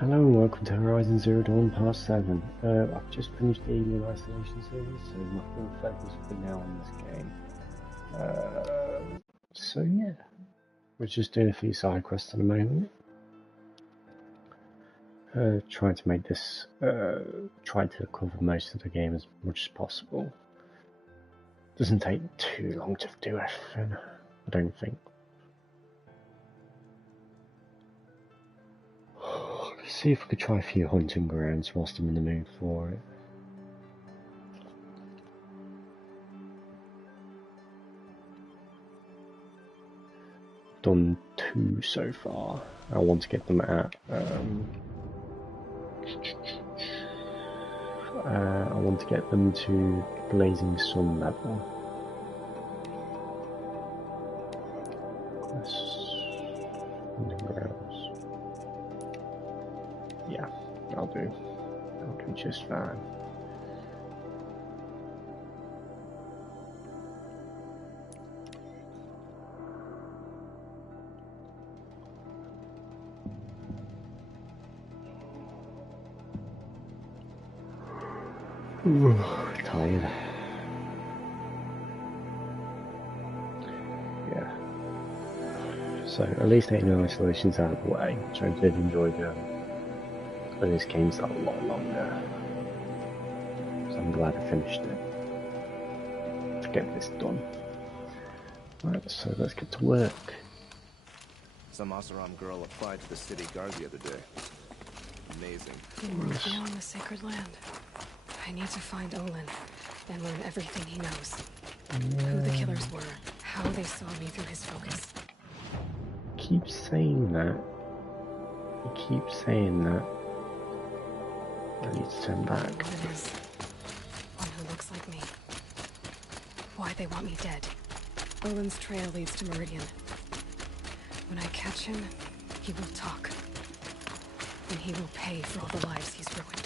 Hello and welcome to Horizon Zero Dawn Part 7. I've just finished the Alien Isolation series, so my full focus will be now on this game. So yeah, we're just doing a few side quests at the moment. Trying to make this, trying to cover most of the game as much as possible. Doesn't take too long to do everything, I don't think. Let's see if we could try a few hunting grounds whilst I'm in the mood for it. Done 2 so far. I want to get them at I want to get them to Blazing Sun level. Hunting grounds. Yeah, I'll do. I'll do just fine. Ooh, tired. Yeah. So at least Alien Isolation's out of the way, which I did enjoy doing. But this game's a lot longer. So I'm glad I finished it. To get this done. Right, so let's get to work. Some Oseram girl applied to the city guard the other day. Amazing. Beyond the sacred land. I need to find Olin and learn everything he knows. Who the killers were, how they saw me through his focus. Keep saying that. You keep saying that. I need to turn back. What it is. One who looks like me. Why they want me dead. Olin's trail leads to Meridian. When I catch him, he will talk. And he will pay for all the lives he's ruined.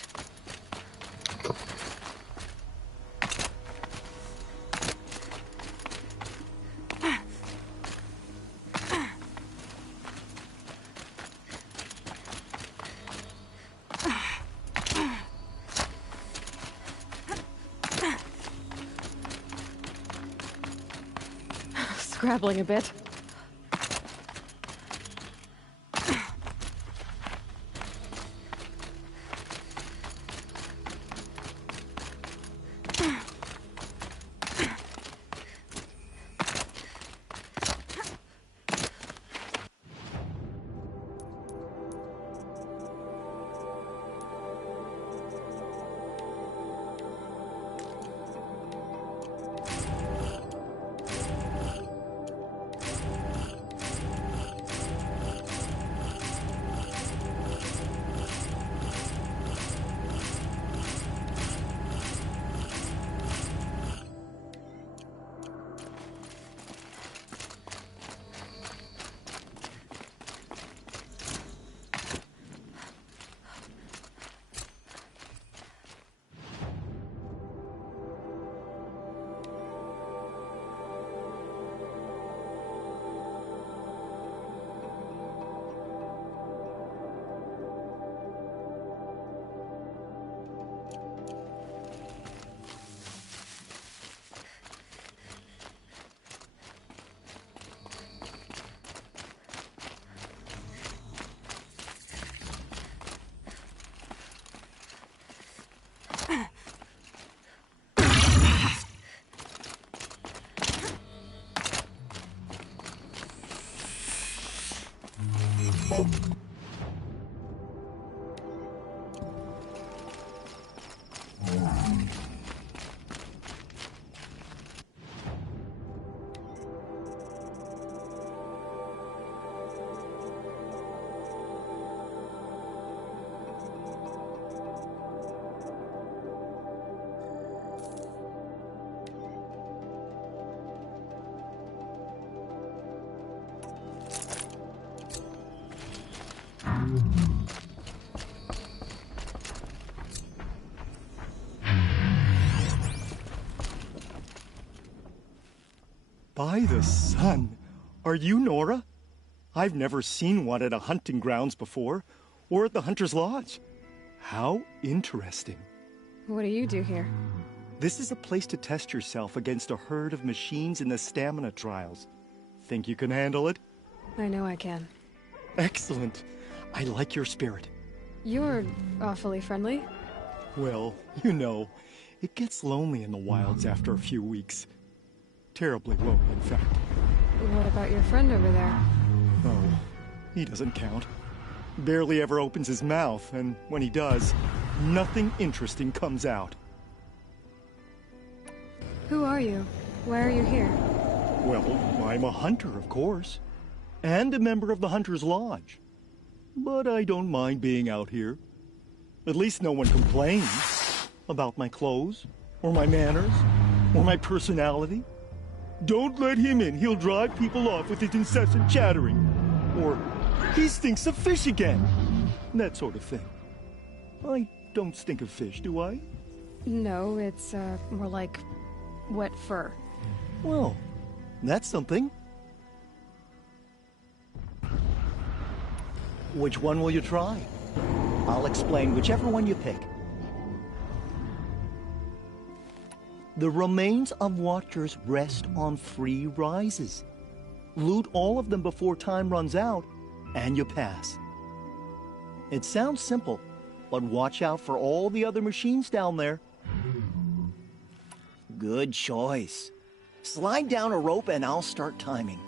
Scrabbling a bit. By the sun! Are you Nora? I've never seen one at a hunting grounds before. Or at the Hunter's Lodge. How interesting. What do you do here? This is a place to test yourself against a herd of machines in the stamina trials. Think you can handle it? I know I can. Excellent. I like your spirit. You're awfully friendly. Well, you know, it gets lonely in the wilds after a few weeks. Terribly lonely, in fact. What about your friend over there? Oh, he doesn't count. Barely ever opens his mouth, and when he does, nothing interesting comes out. Who are you? Why are you here? Well, I'm a hunter, of course. And a member of the Hunter's Lodge. But I don't mind being out here. At least no one complains about my clothes, or my manners, or my personality. Don't let him in, he'll drive people off with his incessant chattering. Or, he stinks of fish again. That sort of thing. I don't stink of fish, do I? No, it's, more like wet fur. Well, that's something. Which one will you try? I'll explain whichever one you pick. The remains of Watchers rest on 3 rises. Loot all of them before time runs out, and you pass. It sounds simple, but watch out for all the other machines down there. Good choice. Slide down a rope and I'll start timing.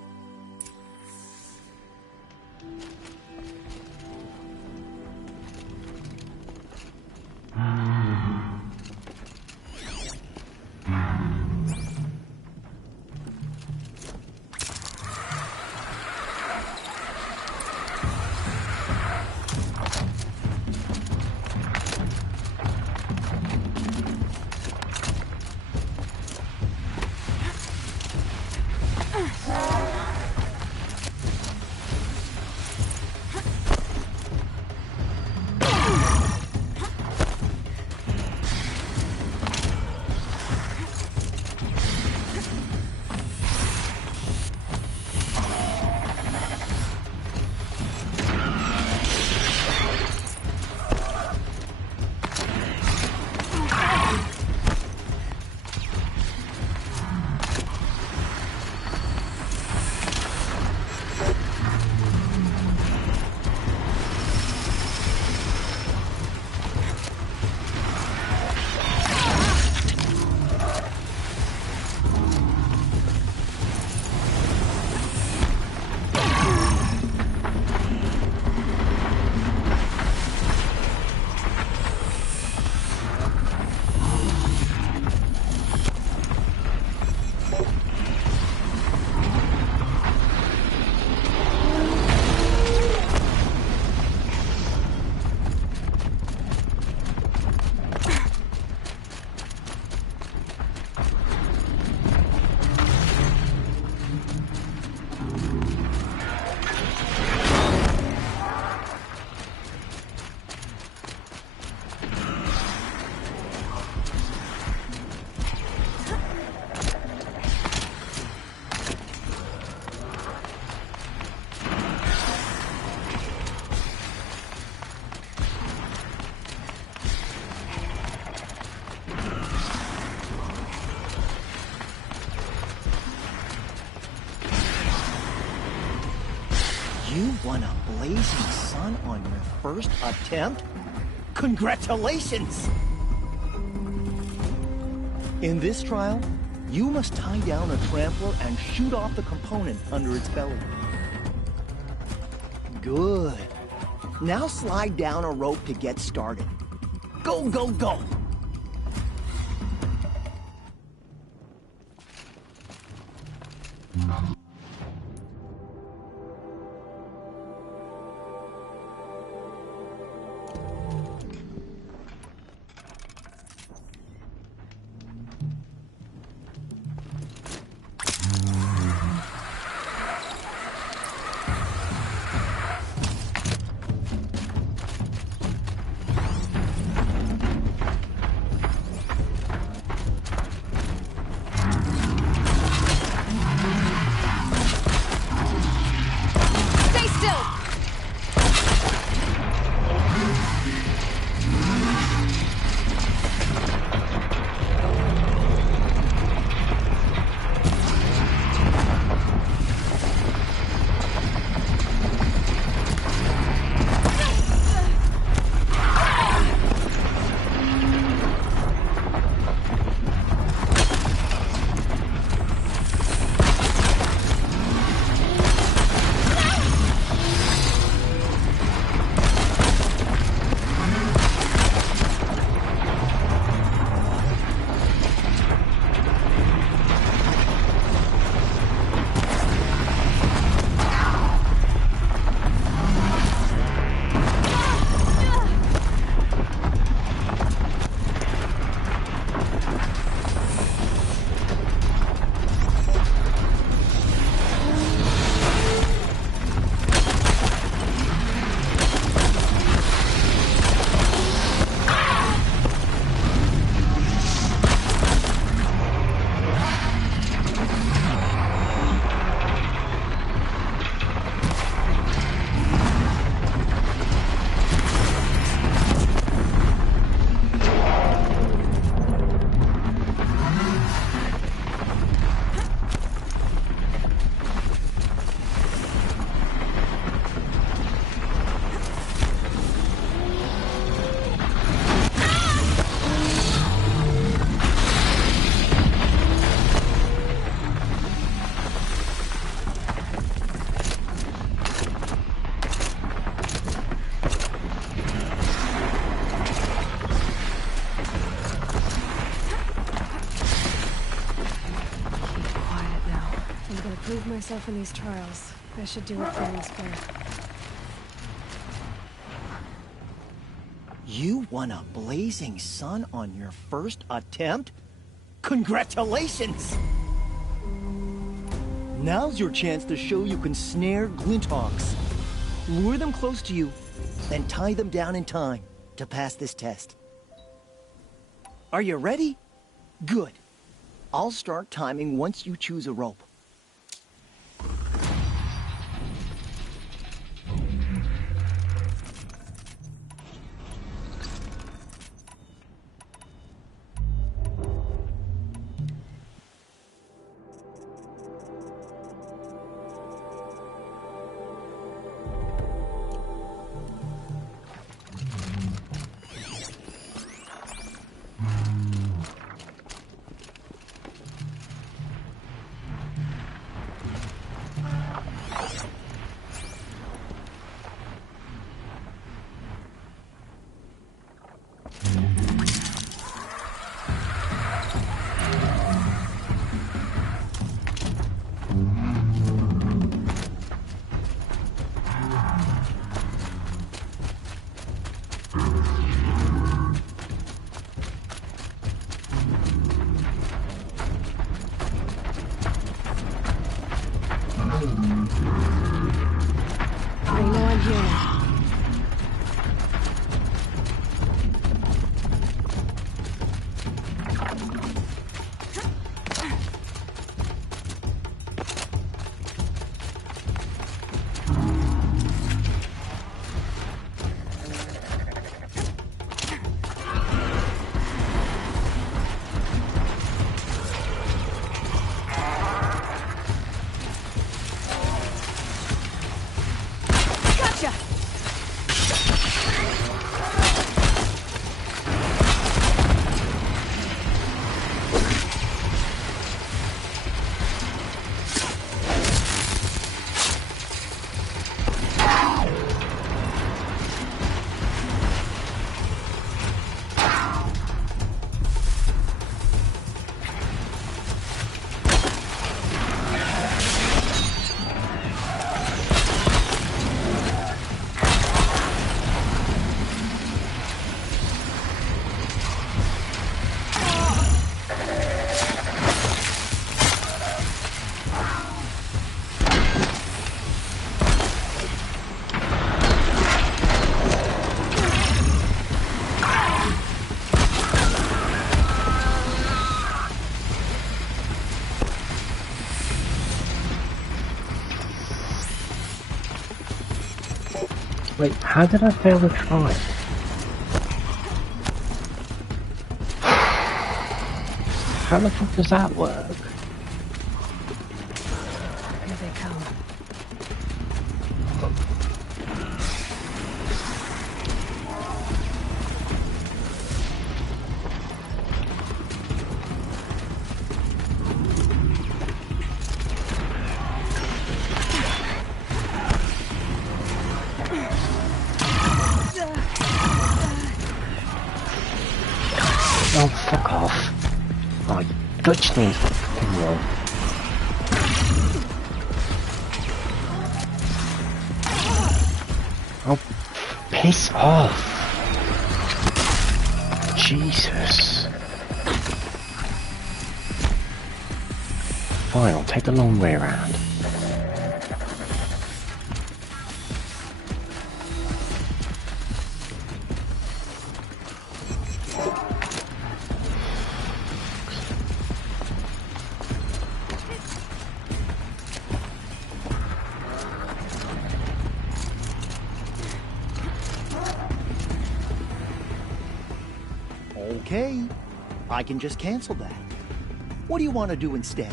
You won a Blazing Sun on your first attempt? Congratulations! In this trial, you must tie down a trampler and shoot off the component under its belly. Good. Now slide down a rope to get started. Go, go, go! myself in these trials. I should do it fair and square. You won a blazing sun on your first attempt? Congratulations! Now's your chance to show you can snare Glinthawks. Lure them close to you, then tie them down in time to pass this test. Are you ready? Good. I'll start timing once you choose a rope. I know I'm here now. Wait, how did I fail the try? How the fuck does that work? Here they come. Oh, fuck off. Oh, you glitched me into the fucking wall. Oh, piss off. Jesus. Fine, I'll take the long way around. Okay, I can just cancel that. What do you want to do instead?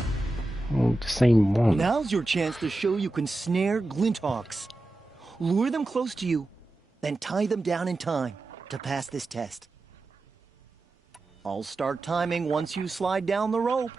Oh, the same one. Now's your chance to show you can snare Glinthawks. Lure them close to you, then tie them down in time to pass this test. I'll start timing once you slide down the rope.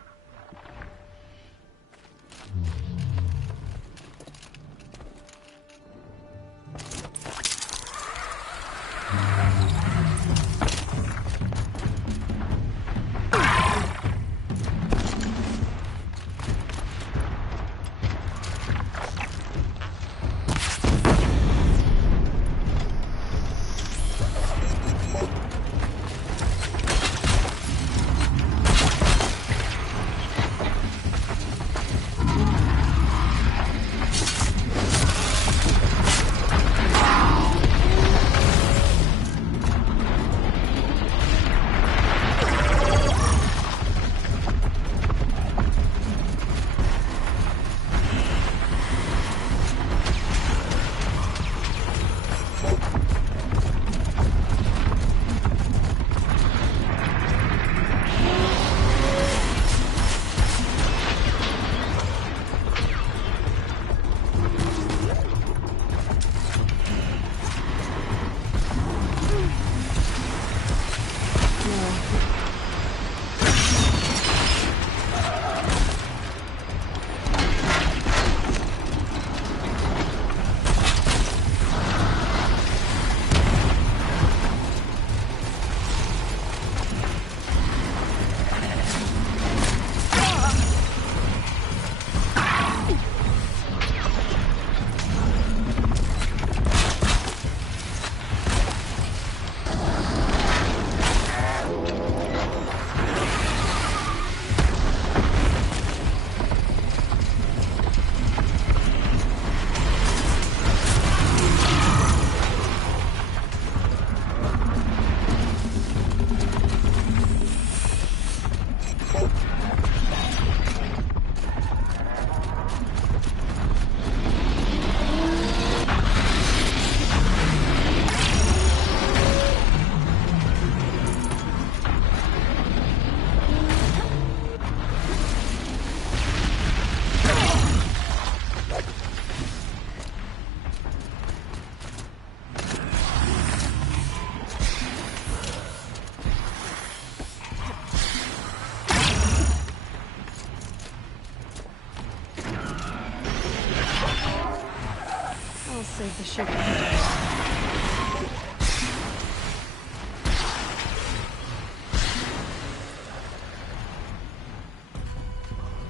shoot.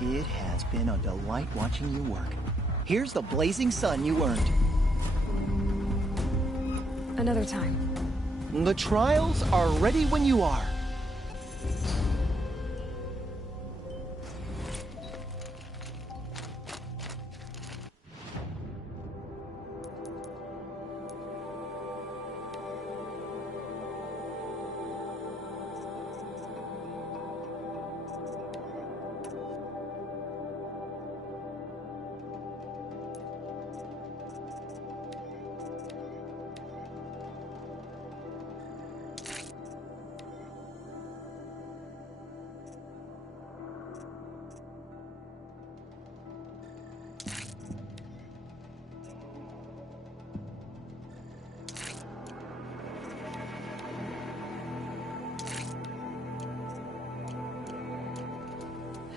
It has been a delight watching you work. Here's the blazing sun you earned. Another time. The trials are ready when you are.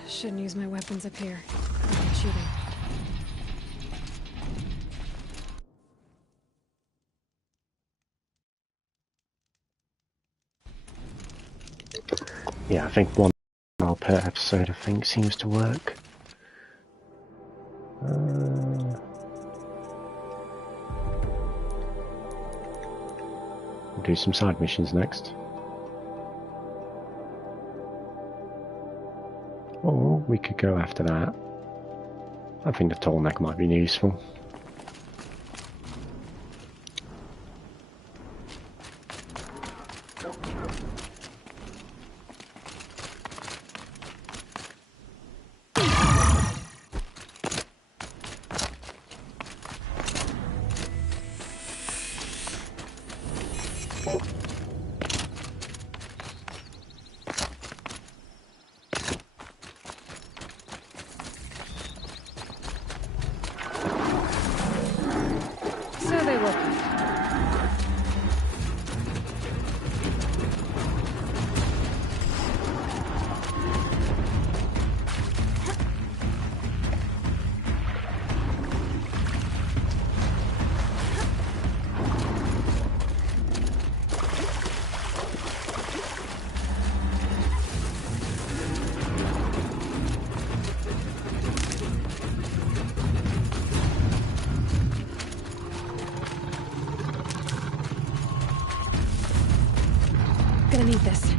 Shouldn't use my weapons up here. I'll get shooting. Yeah, I think 1 mile per episode, I think, seems to work. We'll do some side missions next. Or we could go after that. I think the tall neck might be useful. Gonna need this.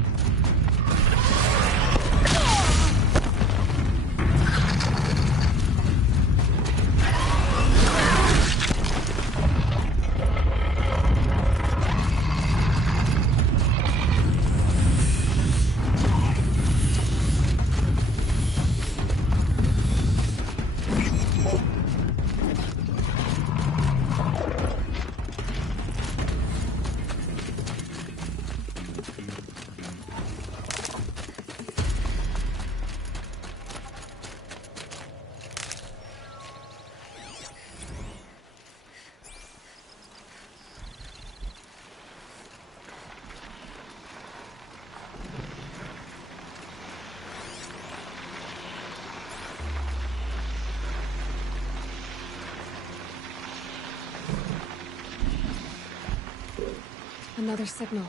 Another signal.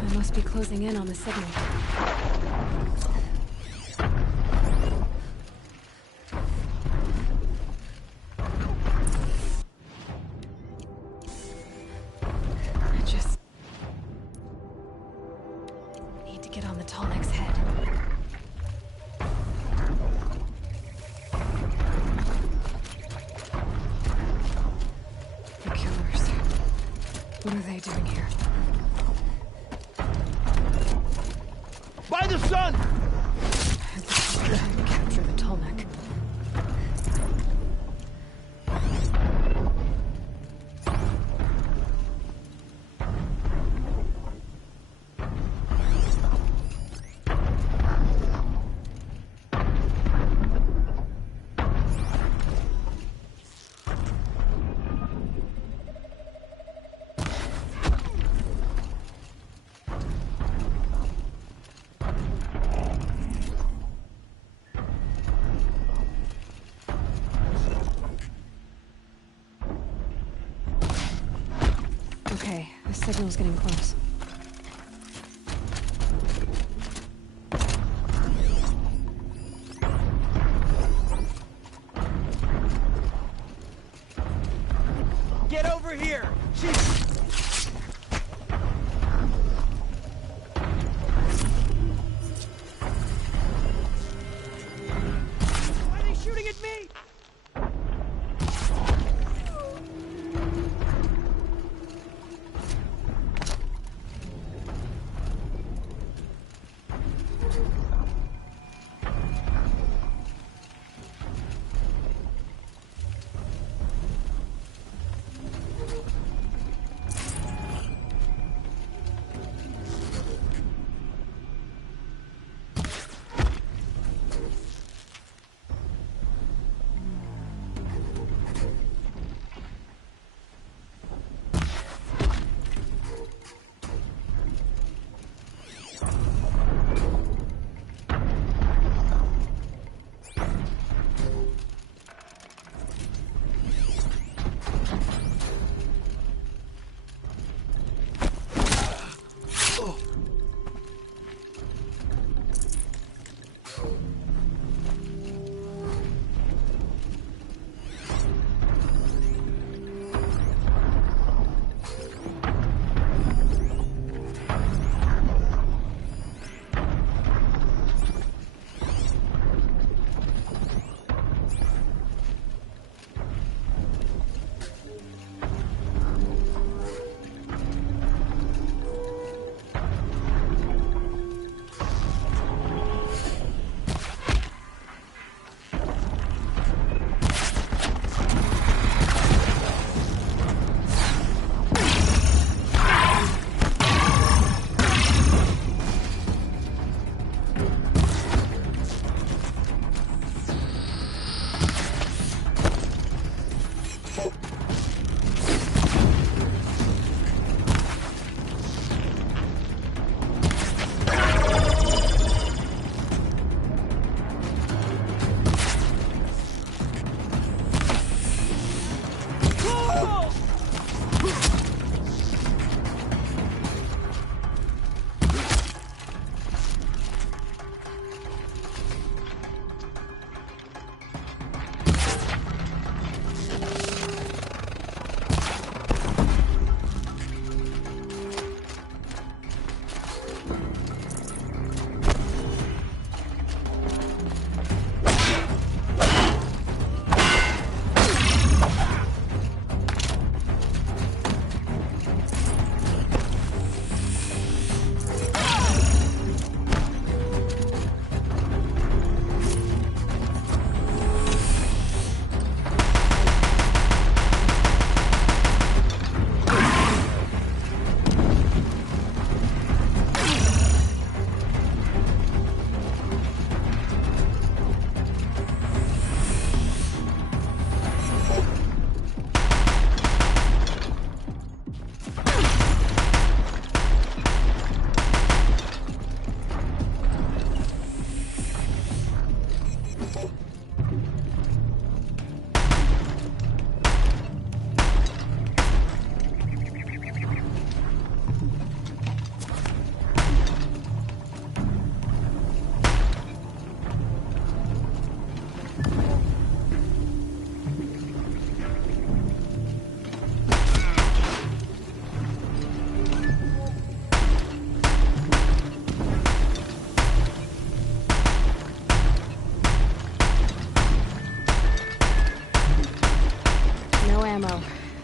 I must be closing in on the signal. I just need to get on the Tallneck's head. The killers. What are they doing here? By the sun! I have to capture the Tallneck. Okay, the signal's getting close. Get over here! She's... Why are they shooting at me?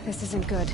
This isn't good.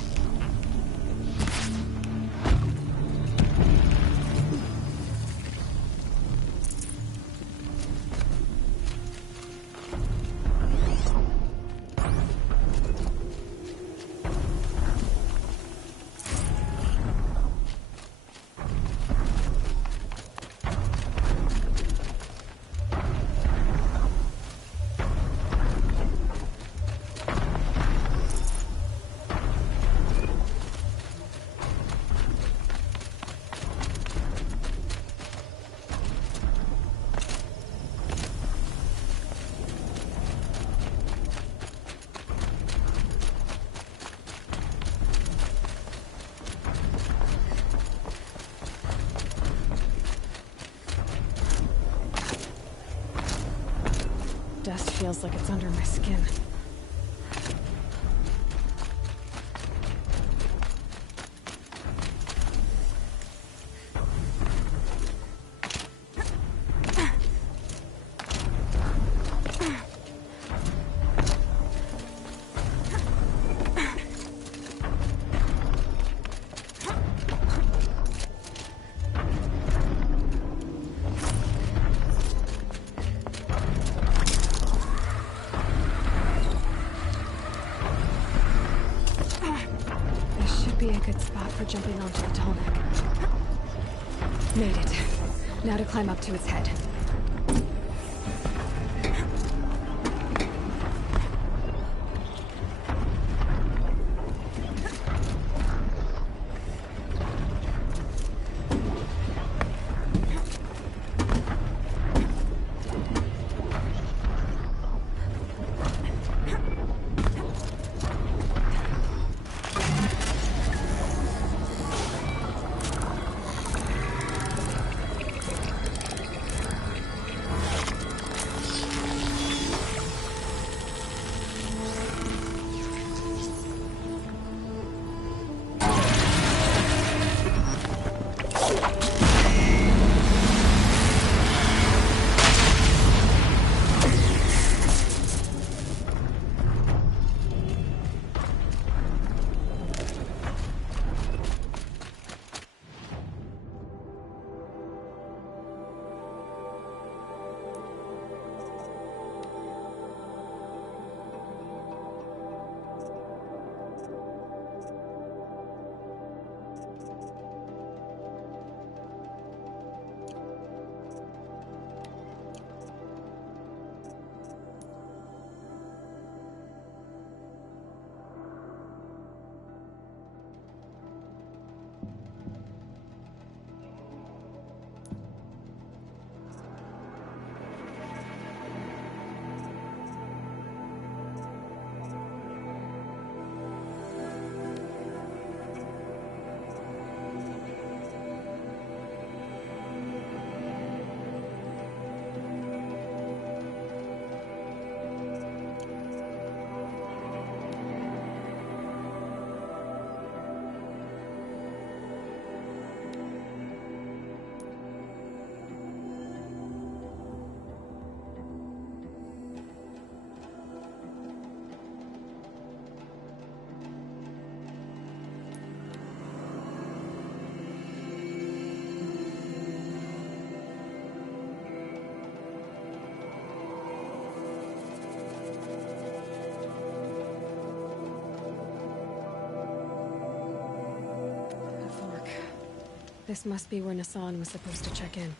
feels like it's under my skin. Be a good spot for jumping onto the tall neck. Made it. Now to climb up to its head. This must be where Nassan was supposed to check in.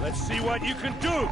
Let's see what you can do!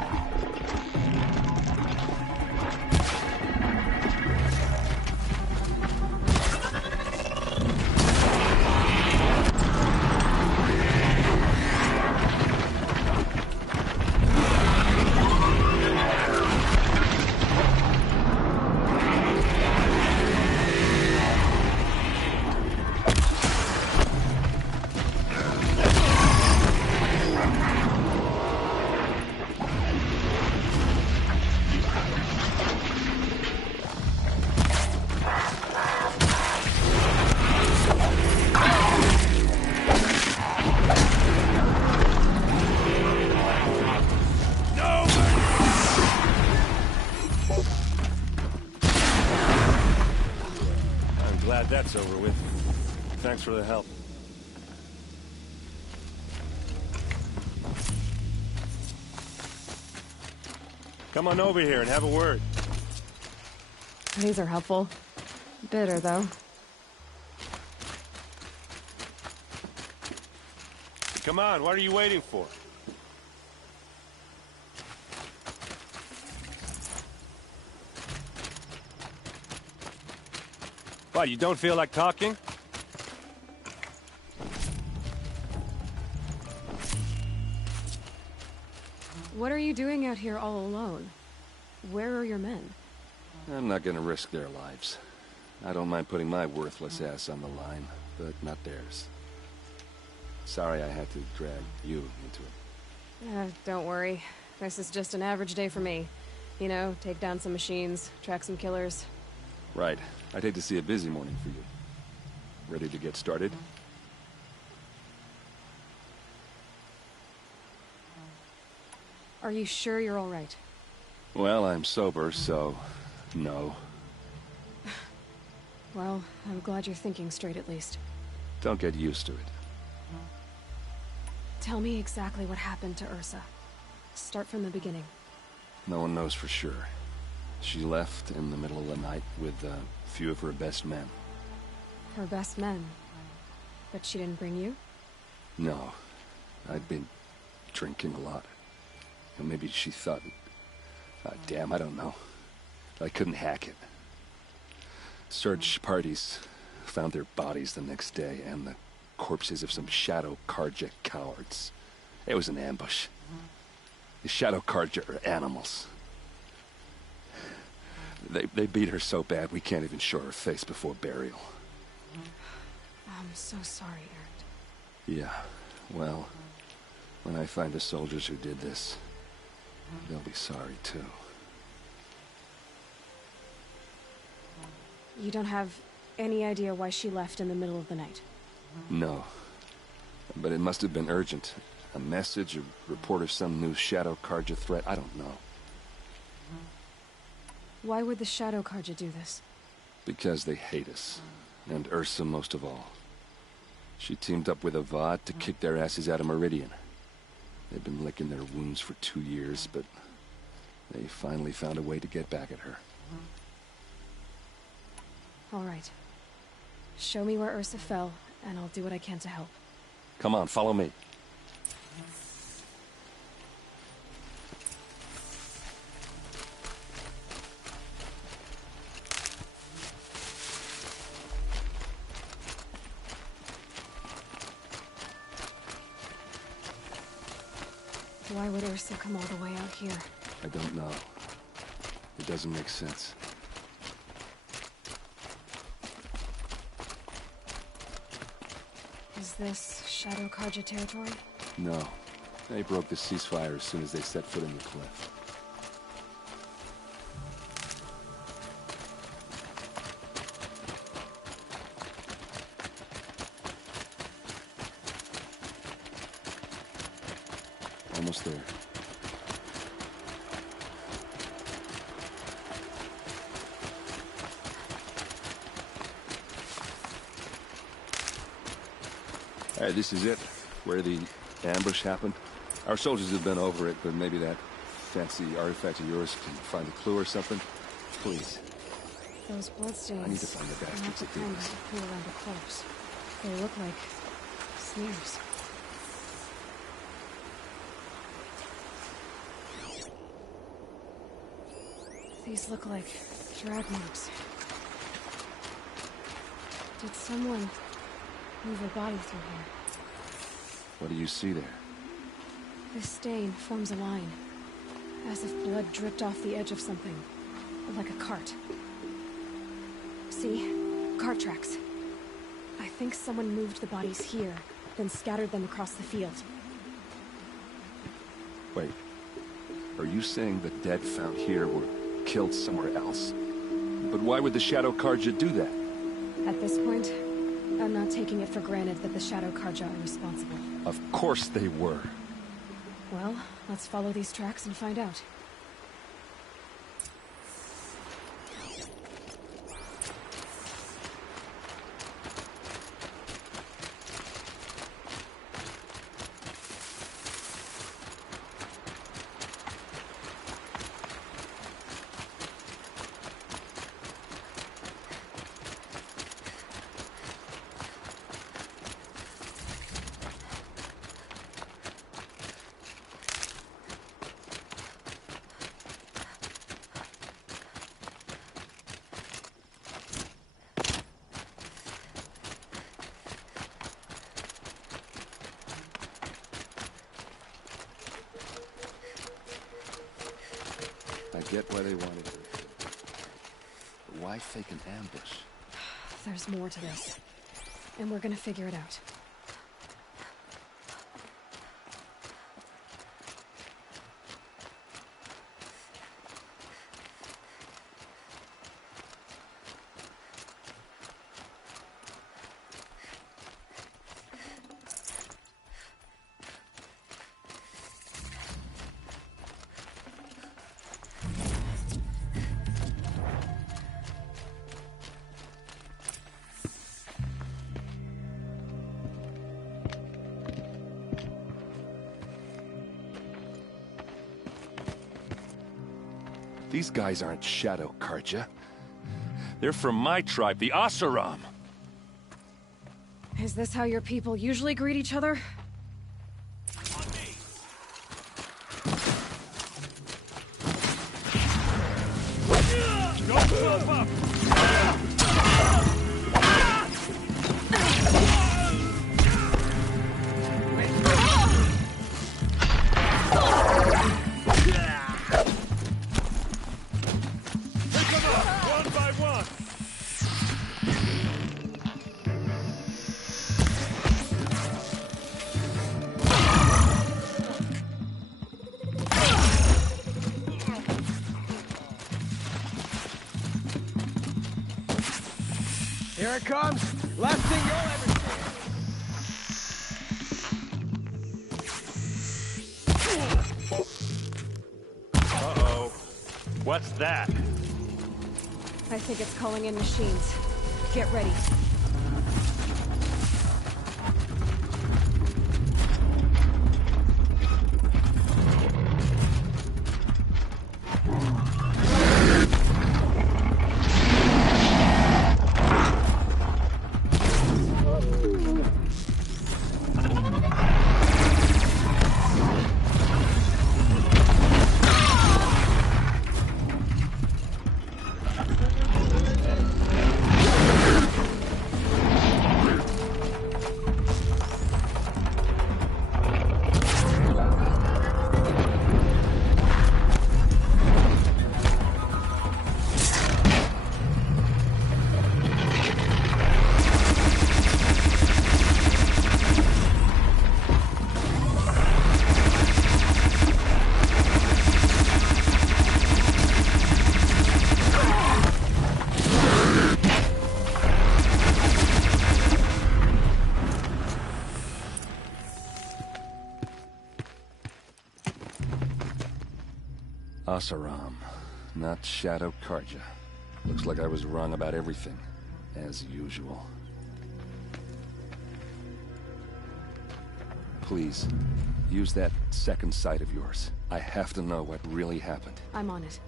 Glad that's over with. Thanks for the help. Come on over here and have a word. These are helpful. Bitter, though. come on, what are you waiting for? What, you don't feel like talking? What are you doing out here all alone? Where are your men? I'm not gonna risk their lives. I don't mind putting my worthless ass on the line, but not theirs. Sorry I had to drag you into it. Don't worry. This is just an average day for me. You know, take down some machines, track some killers. Right. I'd hate to see a busy morning for you. Ready to get started? Are you sure you're all right? Well, I'm sober, so... no. Well, I'm glad you're thinking straight at least. Don't get used to it. Tell me exactly what happened to Ursa. Start from the beginning. No one knows for sure. She left in the middle of the night with a few of her best men. Her best men? But she didn't bring you? No. I'd been drinking a lot. And maybe she thought... damn, I don't know. I couldn't hack it. Search parties found their bodies the next day, and the corpses of some Shadow Carja cowards. It was an ambush. The Shadow Carja are animals. They beat her so bad we can't even show her face before burial. I'm so sorry, Erend. Yeah, well, when I find the soldiers who did this, they'll be sorry too. You don't have any idea why she left in the middle of the night? No. But it must have been urgent. A message, a report of some new Shadow Carja threat, I don't know. Why would the Shadow Carja do this? Because they hate us. And Ursa most of all. She teamed up with Avad to kick their asses out of Meridian. They've been licking their wounds for 2 years, but they finally found a way to get back at her. All right. Show me where Ursa fell, and I'll do what I can to help. Come on, follow me. Why would Ursa come all the way out here? I don't know. It doesn't make sense. Is this Shadow Carja territory? No. They broke the ceasefire as soon as they set foot in the cliff. Almost there. Alright, this is it. Where the ambush happened. Our soldiers have been over it, but maybe that fancy artifact of yours can find a clue or something. Please. Those bloodstains. I need to find the bastards that did this. Put around the corpse. They look like smears. These look like drag marks. Did someone move a body through here? What do you see there? This stain forms a line, as if blood dripped off the edge of something, like a cart. See? Cart tracks. I think someone moved the bodies here, then scattered them across the field. Wait. Are you saying the dead found here were killed somewhere else? But why would the Shadow Carja do that? At this point, I'm not taking it for granted that the Shadow Carja are responsible. Of course they were. Well, let's follow these tracks and find out. get why they wanted her. But why fake an ambush? There's more to this. And we're gonna figure it out. These guys aren't Shadow Karja. They're from my tribe, the Oseram. Is this how your people usually greet each other? Here it comes. Last thing you'll ever see. Uh-oh. What's that? I think it's calling in machines. Get ready. Oseram, not Shadow Karja. Looks like I was wrong about everything, as usual. Please, use that second sight of yours. I have to know what really happened. I'm on it.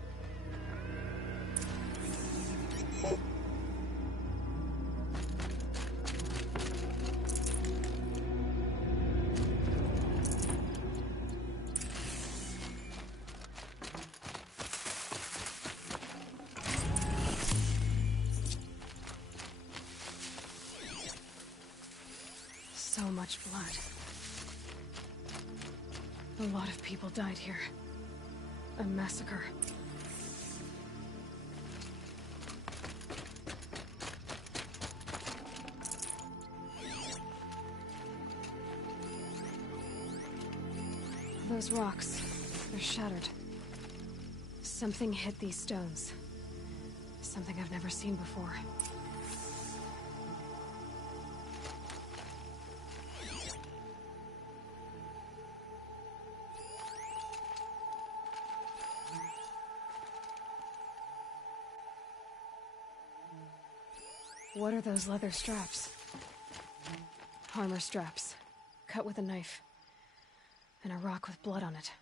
So much blood. A lot of people died here. A massacre. Those rocks, they're shattered. Something hit these stones. Something I've never seen before. What are those leather straps? Armor straps, cut with a knife, and a rock with blood on it.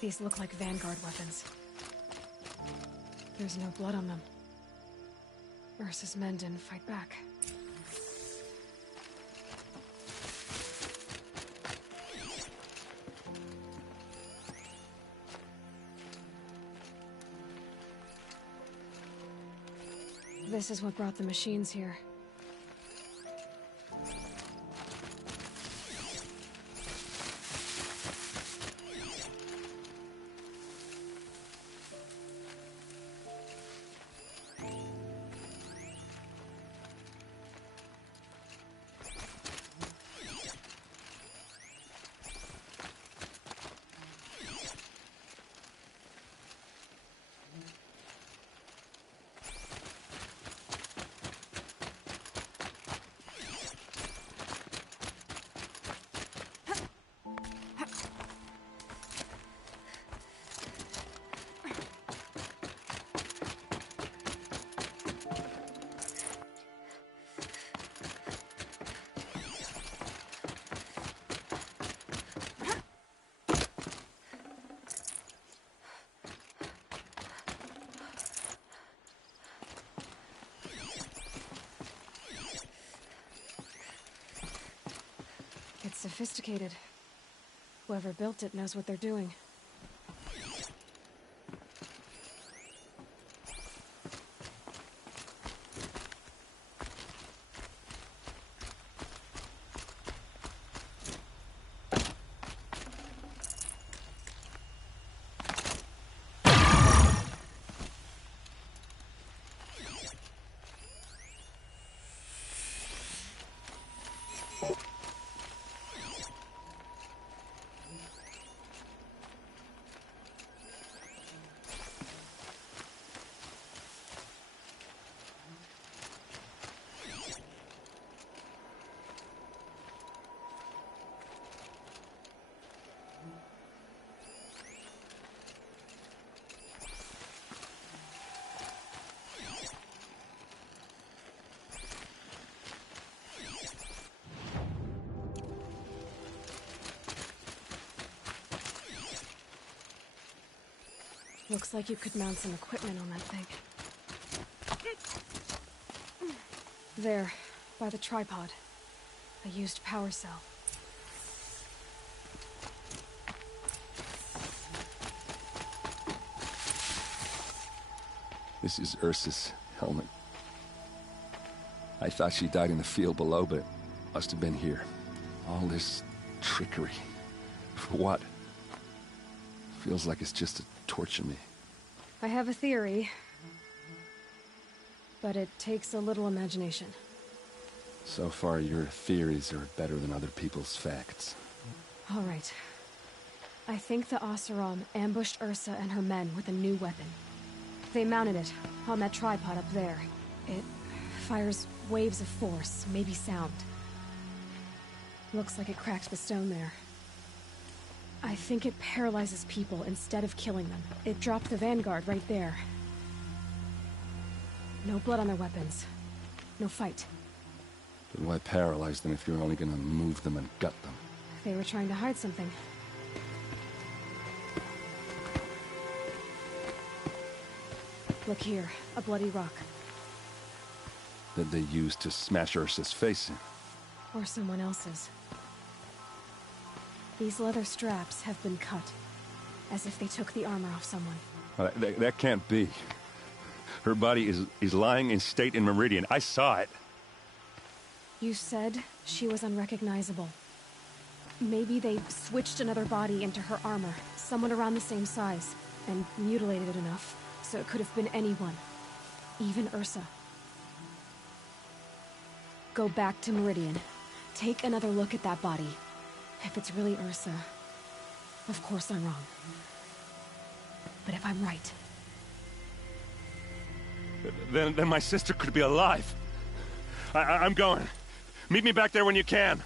These look like Vanguard weapons. There's no blood on them. Ursa's men didn't fight back. This is what brought the machines here. It's sophisticated. Whoever built it knows what they're doing. Looks like you could mount some equipment on that thing. There, by the tripod. A used power cell. This is Ursa's helmet. I thought she died in the field below, but must have been here. All this trickery. For what? Feels like it's just to torture me. I have a theory, but it takes a little imagination. So far, your theories are better than other people's facts. All right. I think the Oseram ambushed Ursa and her men with a new weapon. They mounted it on that tripod up there. It fires waves of force, maybe sound. Looks like it cracked the stone there. I think it paralyzes people instead of killing them. It dropped the Vanguard right there. No blood on their weapons. No fight. Then why paralyze them if you're only gonna move them and gut them? They were trying to hide something. Look here, a bloody rock. That they used to smash Ursa's face in. Or someone else's. These leather straps have been cut, as if they took the armor off someone. That can't be. Her body is lying in state in Meridian. I saw it. You said she was unrecognizable. Maybe they switched another body into her armor, someone around the same size, and mutilated it enough, so it could have been anyone. Even Ursa. Go back to Meridian. Take another look at that body. If it's really Ursa, of course I'm wrong. But if I'm right... Then my sister could be alive. I'm going. Meet me back there when you can.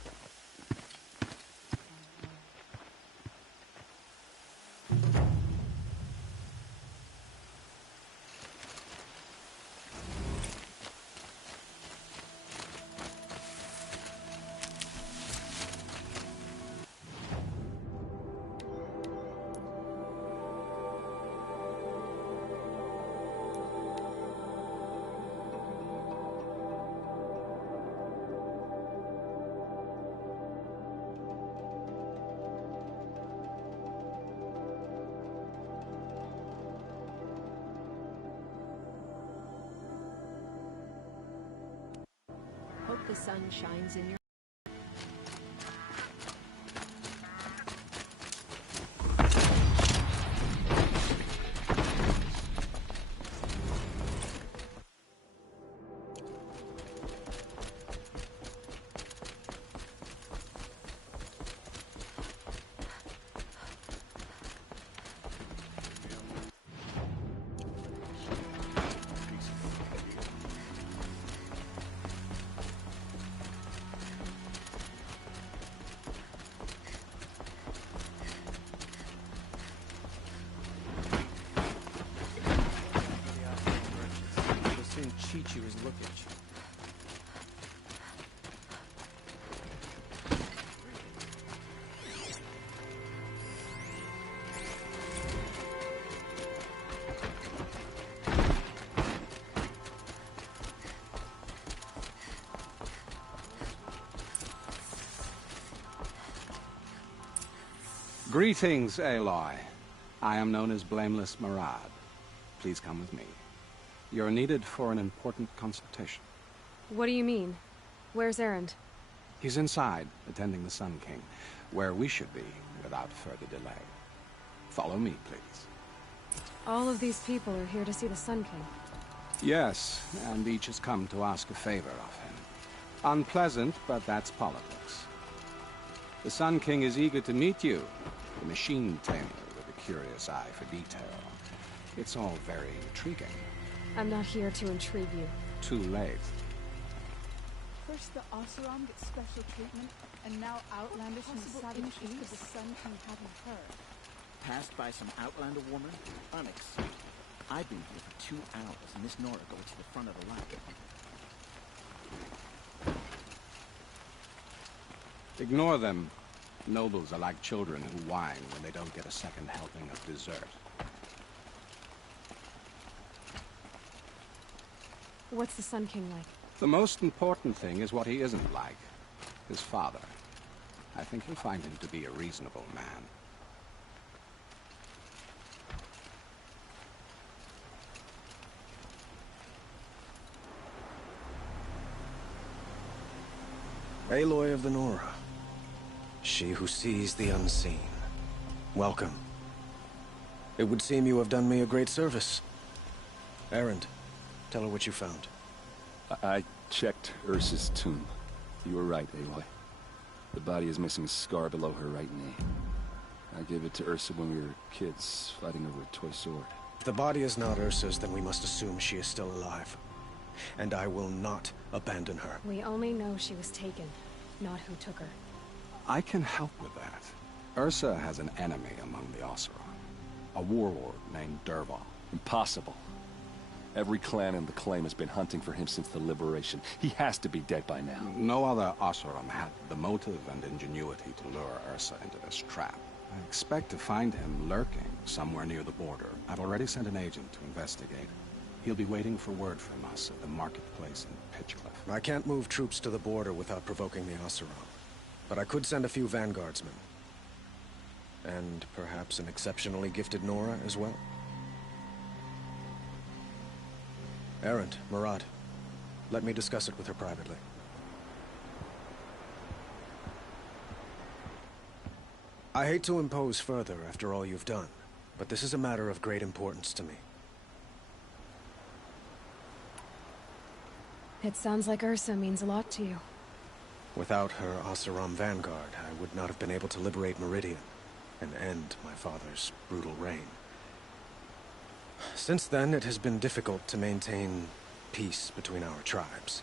Hope the sun shines in your... Cheat you as lookage. Greetings, Aloy. I am known as Blameless Marad. Please come with me. You're needed for an important consultation. What do you mean? Where's Erend? He's inside, attending the Sun King, where we should be without further delay. Follow me, please. All of these people are here to see the Sun King. Yes, and each has come to ask a favor of him. Unpleasant, but that's politics. The Sun King is eager to meet you, the machine tamer with a curious eye for detail. It's all very intriguing. I'm not here to intrigue you. Too late. First the Oseram gets special treatment, and now Outlanders from the Southern East. The Sun King haven't heard. Passed by some Outlander woman? Unacceptable. I've been here for 2 hours, and Miss Nora goes to the front of the line. Ignore them. Nobles are like children who whine when they don't get a second helping of dessert. What's the Sun King like? The most important thing is what he isn't like. His father. I think you'll find him to be a reasonable man. Aloy of the Nora. She who sees the unseen. Welcome. It would seem you have done me a great service. Erend, tell her what you found. I checked Ursa's tomb. You were right, Aloy. The body is missing a scar below her right knee. I gave it to Ursa when we were kids, fighting over a toy sword. If the body is not Ursa's, then we must assume she is still alive. And I will not abandon her. We only know she was taken, not who took her. I can help with that. Ursa has an enemy among the Oseram. A warlord named Dervahl. Impossible. Every clan in the Claim has been hunting for him since the Liberation. He has to be dead by now. No other Oseram had the motive and ingenuity to lure Ursa into this trap. I expect to find him lurking somewhere near the border. I've already sent an agent to investigate. He'll be waiting for word from us at the marketplace in Pitchcliff. I can't move troops to the border without provoking the Oseram. But I could send a few vanguardsmen. And perhaps an exceptionally gifted Nora as well. Erend, Marad, let me discuss it with her privately. I hate to impose further after all you've done, but this is a matter of great importance to me. It sounds like Ursa means a lot to you. Without her Oseram vanguard, I would not have been able to liberate Meridian and end my father's brutal reign. Since then, it has been difficult to maintain peace between our tribes.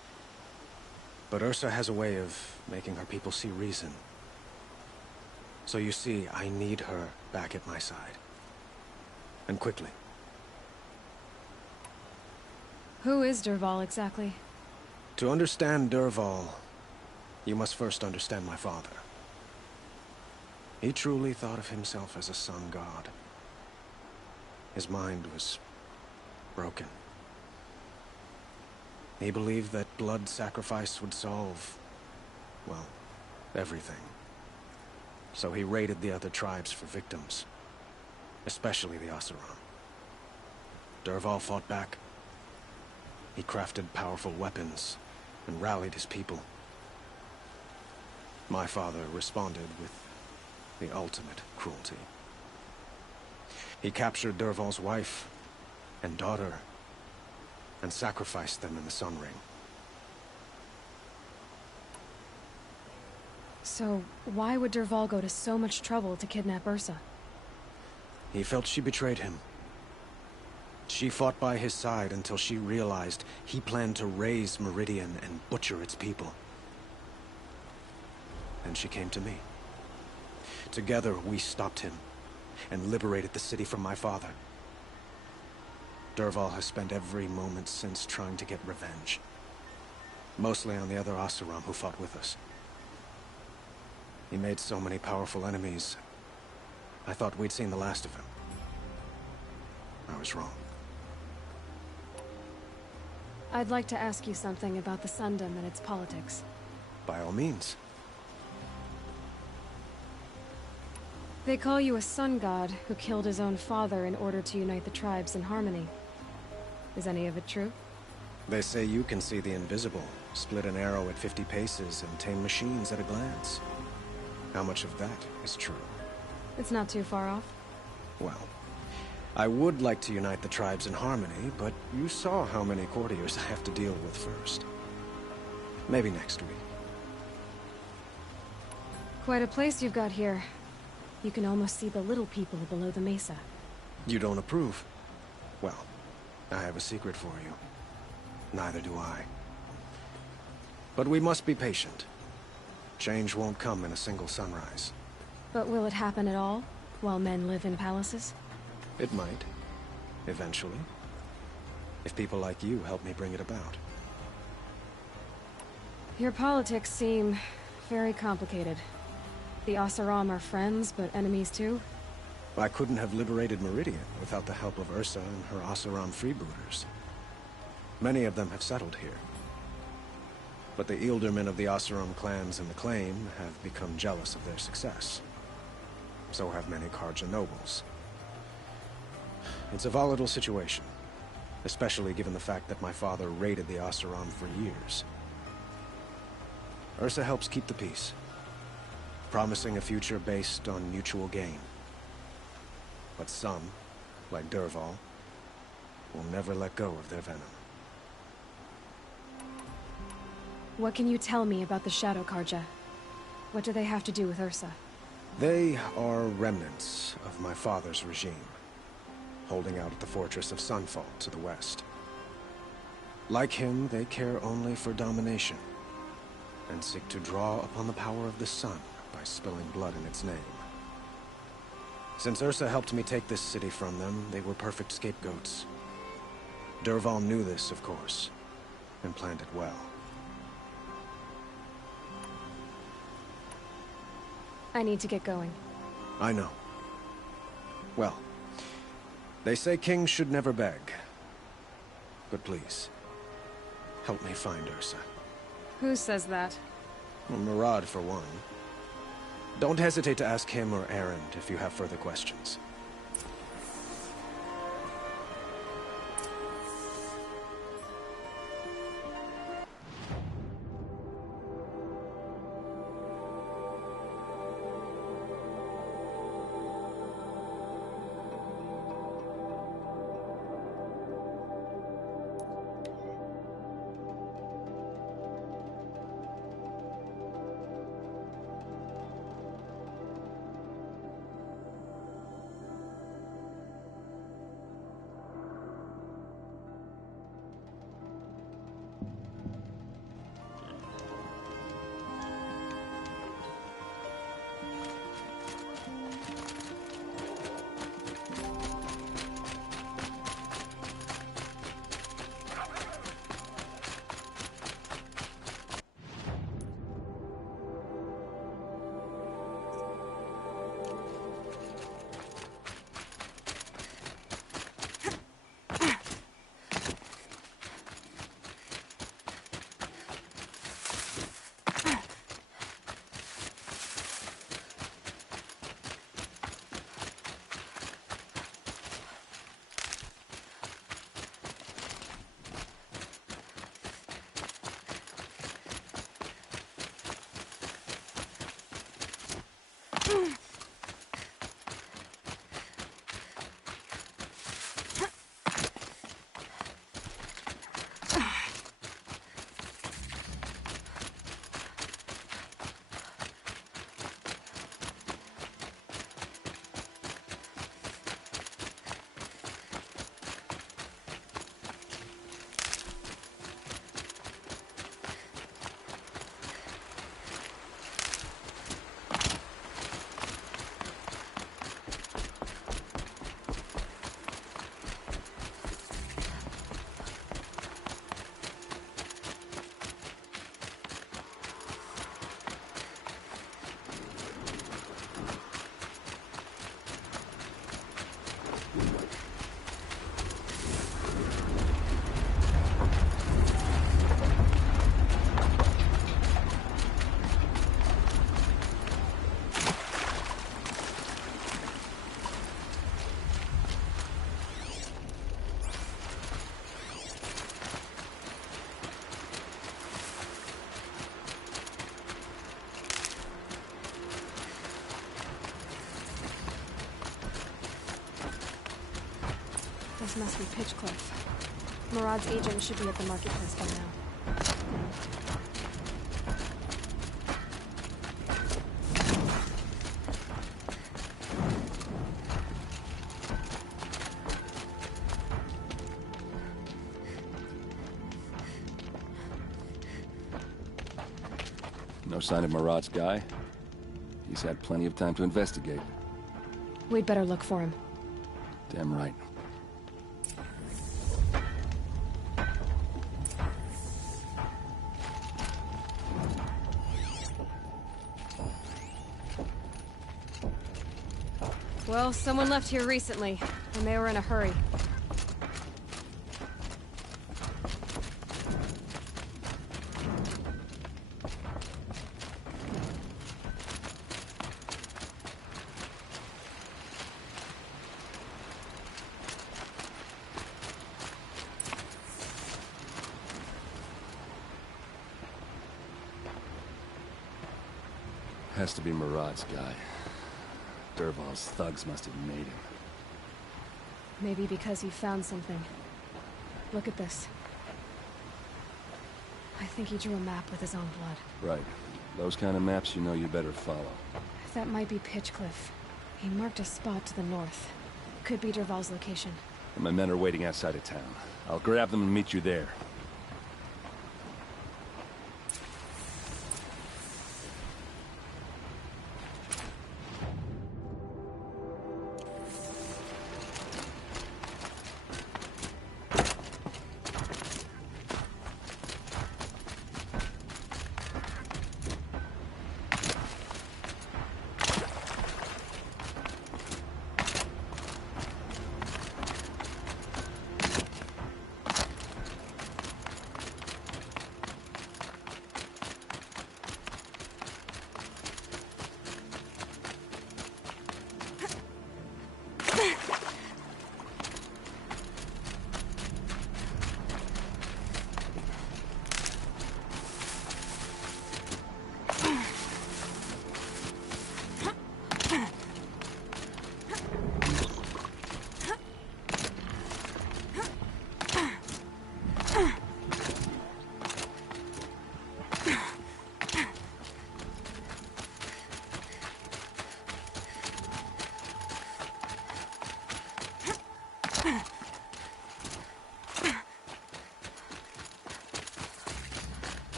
But Ursa has a way of making her people see reason. So you see, I need her back at my side. And quickly. Who is Dervahl exactly? To understand Dervahl, you must first understand my father. He truly thought of himself as a sun god. His mind was broken. He believed that blood sacrifice would solve, well, everything. So he raided the other tribes for victims, especially the Oseram. Dervahl fought back. He crafted powerful weapons and rallied his people. My father responded with the ultimate cruelty. He captured Dervahl's wife and daughter and sacrificed them in the Sun Ring. So, why would Dervahl go to so much trouble to kidnap Ursa? He felt she betrayed him. She fought by his side until she realized he planned to raise Meridian and butcher its people. Then she came to me. Together, we stopped him and liberated the city from my father. Dervahl has spent every moment since trying to get revenge. Mostly on the other Oseram who fought with us. He made so many powerful enemies, I thought we'd seen the last of him. I was wrong. I'd like to ask you something about the Sundom and its politics. By all means. They call you a sun god who killed his own father in order to unite the tribes in harmony. Is any of it true? They say you can see the invisible, split an arrow at 50 paces, and tame machines at a glance. How much of that is true? It's not too far off. Well, I would like to unite the tribes in harmony, but you saw how many courtiers I have to deal with first. Maybe next week. Quite a place you've got here. You can almost see the little people below the mesa. You don't approve? Well, I have a secret for you. Neither do I. But we must be patient. Change won't come in a single sunrise. But will it happen at all, while men live in palaces? It might. Eventually. If people like you help me bring it about. Your politics seem very complicated. The Oseram are friends, but enemies too? I couldn't have liberated Meridian without the help of Ursa and her Oseram freebooters. Many of them have settled here. But the Ealdormen of the Oseram clans in the Claim have become jealous of their success. So have many Carja nobles. It's a volatile situation, especially given the fact that my father raided the Oseram for years. Ursa helps keep the peace, promising a future based on mutual gain. But some, like Dervahl, will never let go of their venom. What can you tell me about the Shadow Carja? What do they have to do with Ursa? They are remnants of my father's regime, holding out at the fortress of Sunfall to the west. Like him, they care only for domination, and seek to draw upon the power of the sun by spilling blood in its name. Since Ursa helped me take this city from them, they were perfect scapegoats. Dervahl knew this, of course, and planned it well. I need to get going. I know. Well, they say kings should never beg. But please, help me find Ursa. Who says that? Well, Murad, for one. Don't hesitate to ask him or Erend if you have further questions. This must be Pitchcliff. Murad's agent should be at the marketplace by now. No sign of Murad's guy? He's had plenty of time to investigate. We'd better look for him. Damn right. Well, someone left here recently, and they were in a hurry. Has to be Murad's guy. Dervahl's thugs must have made him. Maybe because he found something. Look at this. I think he drew a map with his own blood. Right. Those kind of maps you know you better follow. That might be Pitchcliff. He marked a spot to the north. Could be Dervahl's location. And my men are waiting outside of town. I'll grab them and meet you there.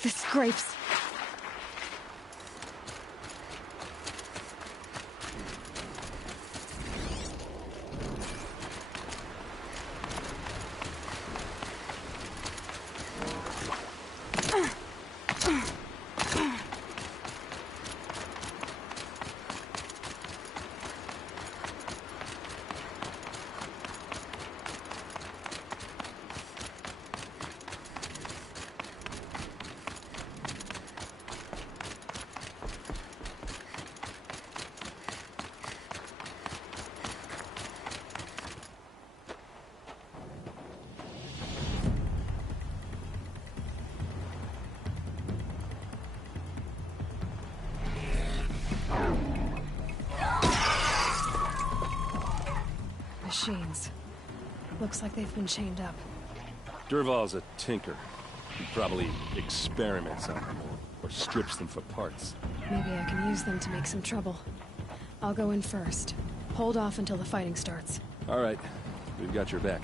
The scrapes. Machines. Looks like they've been chained up. Dervahl's a tinker. He probably experiments on them or strips them for parts. Maybe I can use them to make some trouble. I'll go in first. Hold off until the fighting starts. All right. We've got your back.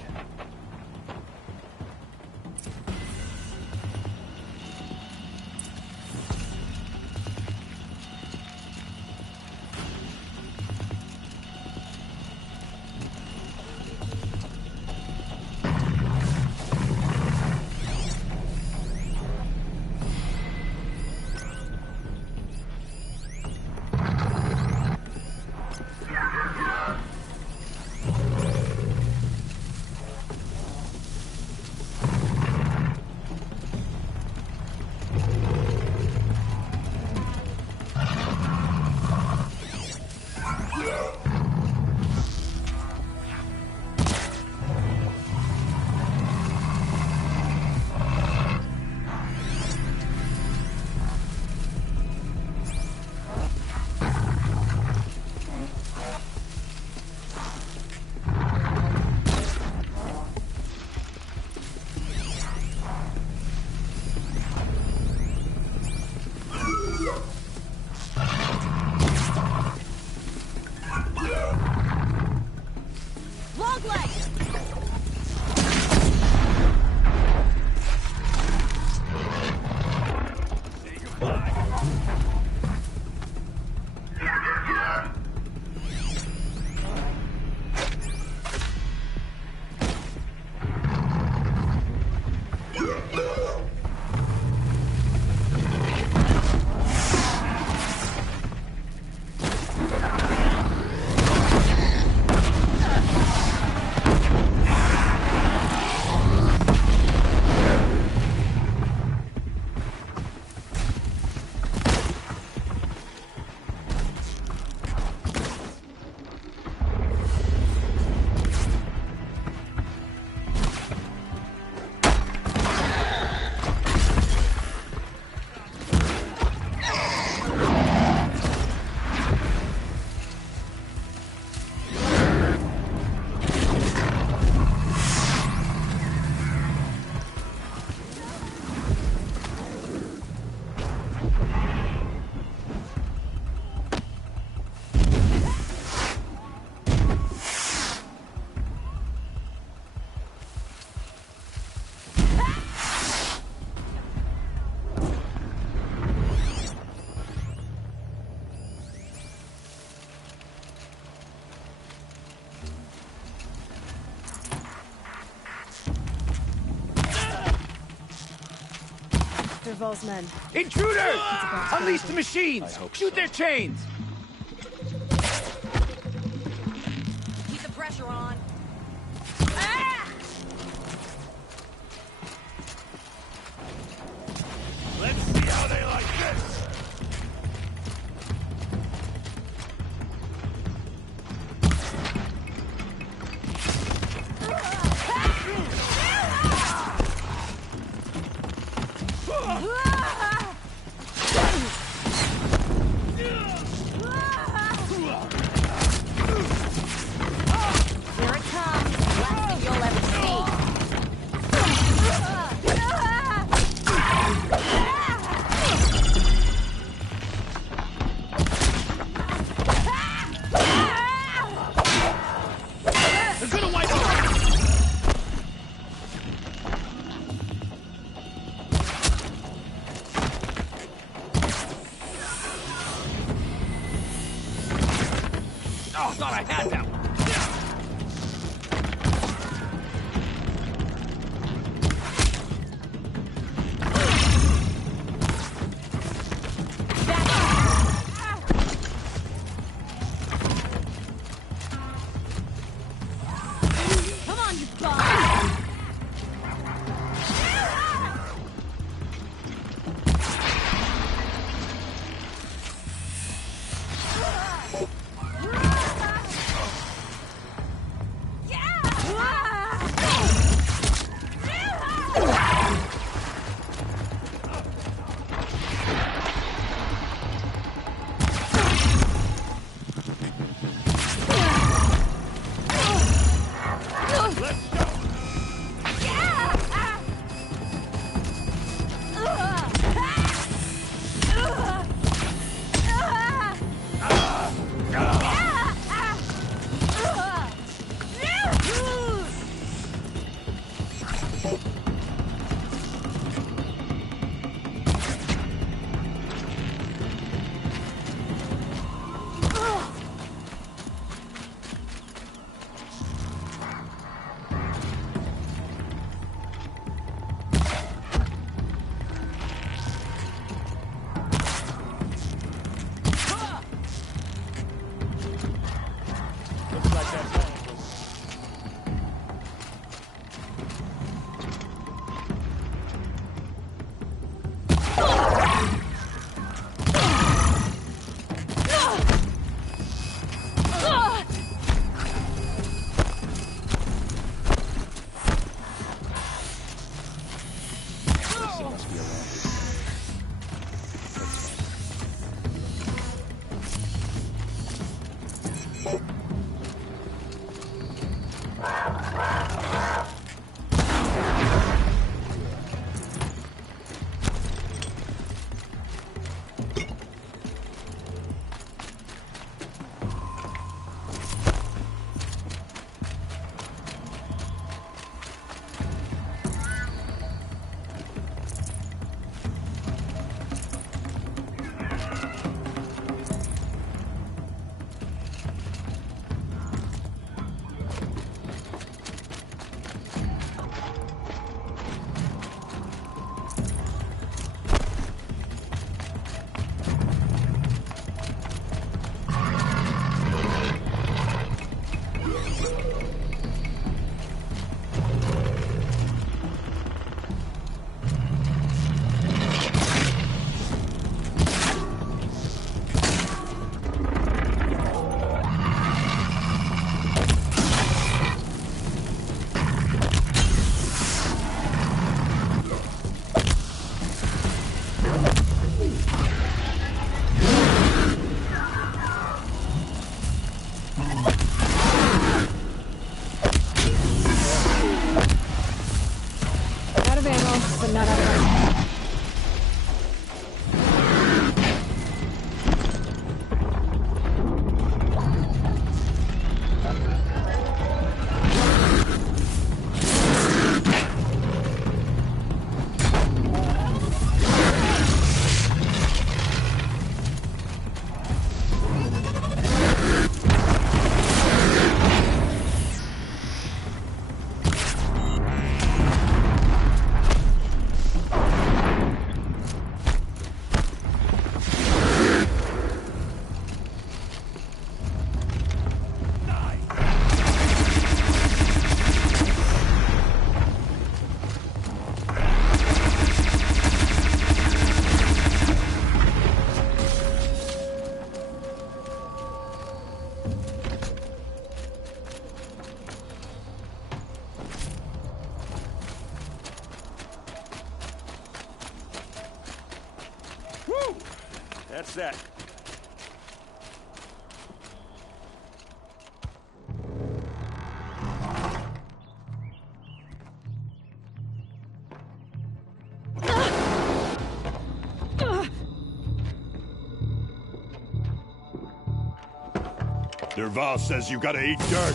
Dervahl's men. Intruder! Unleash the machines! Shoot their chains! Keep the pressure on. Let's see how they like this! Here it comes. Last thing you'll ever see. They're gonna wipe out! Oh, I thought I had that one. Come on, you bum! set. Dervahl says you gotta eat dirt.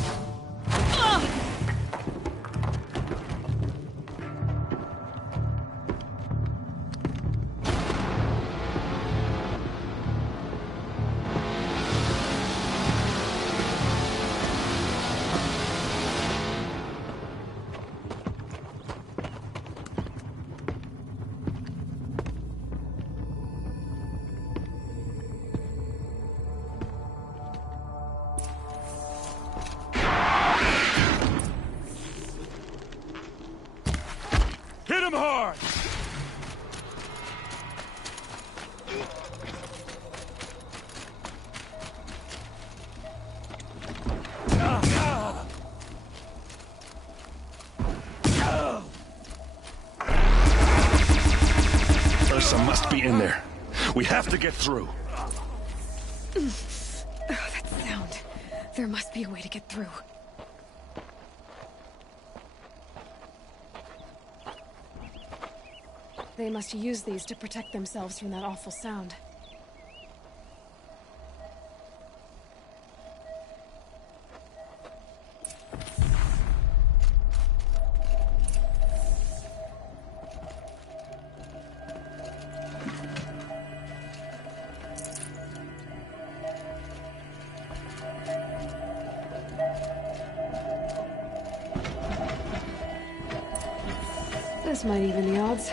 Hit him hard! Ursa must be in there. We have to get through. Oh, that sound. There must be a way to get through. They must use these to protect themselves from that awful sound. This might even the odds.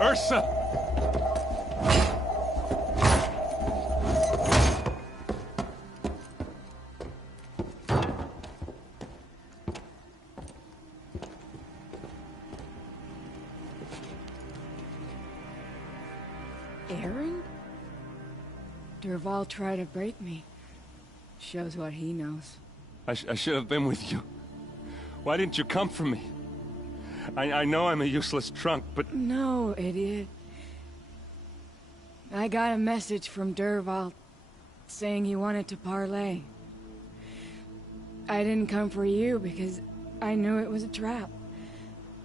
Ursa! Aaron? Dervahl tried to break me. Shows what he knows. I should have been with you. Why didn't you come for me? I know I'm a useless trunk, but... No, idiot. I got a message from Dervahl saying he wanted to parlay. I didn't come for you because I knew it was a trap.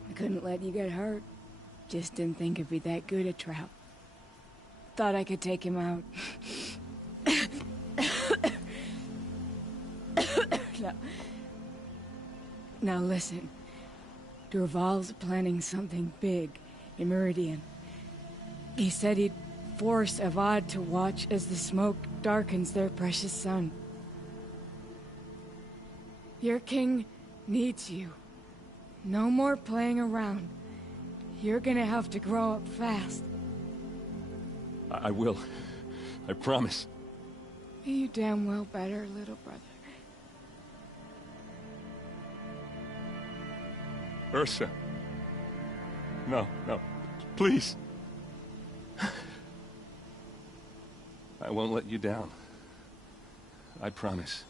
I couldn't let you get hurt. Just didn't think it'd be that good a trap. Thought I could take him out. Now listen. Dervahl's planning something big in Meridian. He said he'd force Avad to watch as the smoke darkens their precious sun. Your king needs you. No more playing around. You're gonna have to grow up fast. I will. I promise. You damn well better, little brother. Ursa. No, no. Please. I won't let you down. I promise.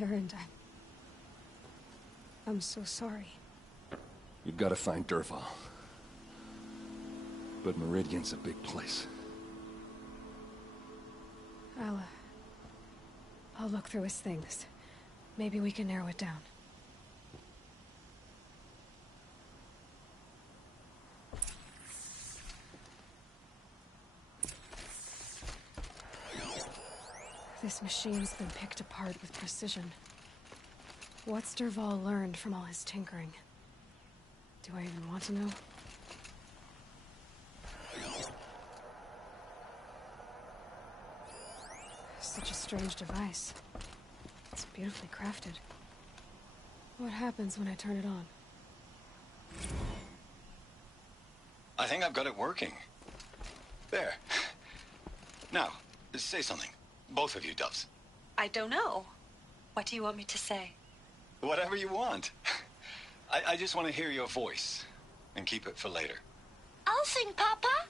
Erend, I'm so sorry. You've got to find Dervahl. But Meridian's a big place. I'll look through his things. Maybe we can narrow it down. This machine's been picked apart with precision. What's Dervahl learned from all his tinkering? Do I even want to know? Such a strange device. It's beautifully crafted. What happens when I turn it on? I think I've got it working. There. Now, say something. Both of you, Doves. I don't know. What do you want me to say? Whatever you want. I just want to hear your voice. And keep it for later. I'll sing, Papa.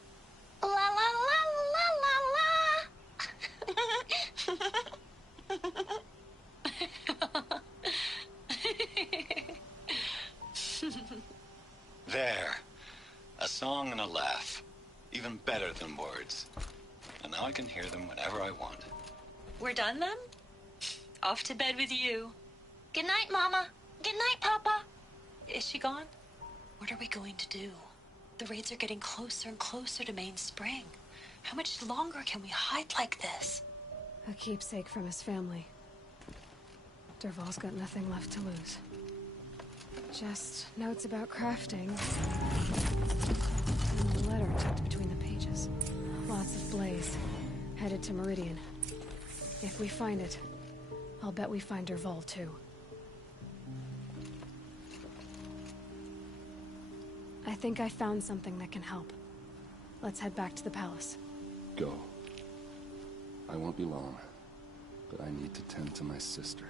La la la la la la. There. A song and a laugh. Even better than words. And now I can hear them whenever I want. We're done then? Off to bed with you. Good night, Mama. Good night, Papa. Is she gone? What are we going to do? The raids are getting closer and closer to Main Spring. How much longer can we hide like this? A keepsake from his family. Dervahl's got nothing left to lose. Just notes about crafting. And a letter tucked between the pages. Lots of blaze. Headed to Meridian. If we find it, I'll bet we find Dervahl too. I think I found something that can help. Let's head back to the palace. Go. I won't be long, but I need to tend to my sister.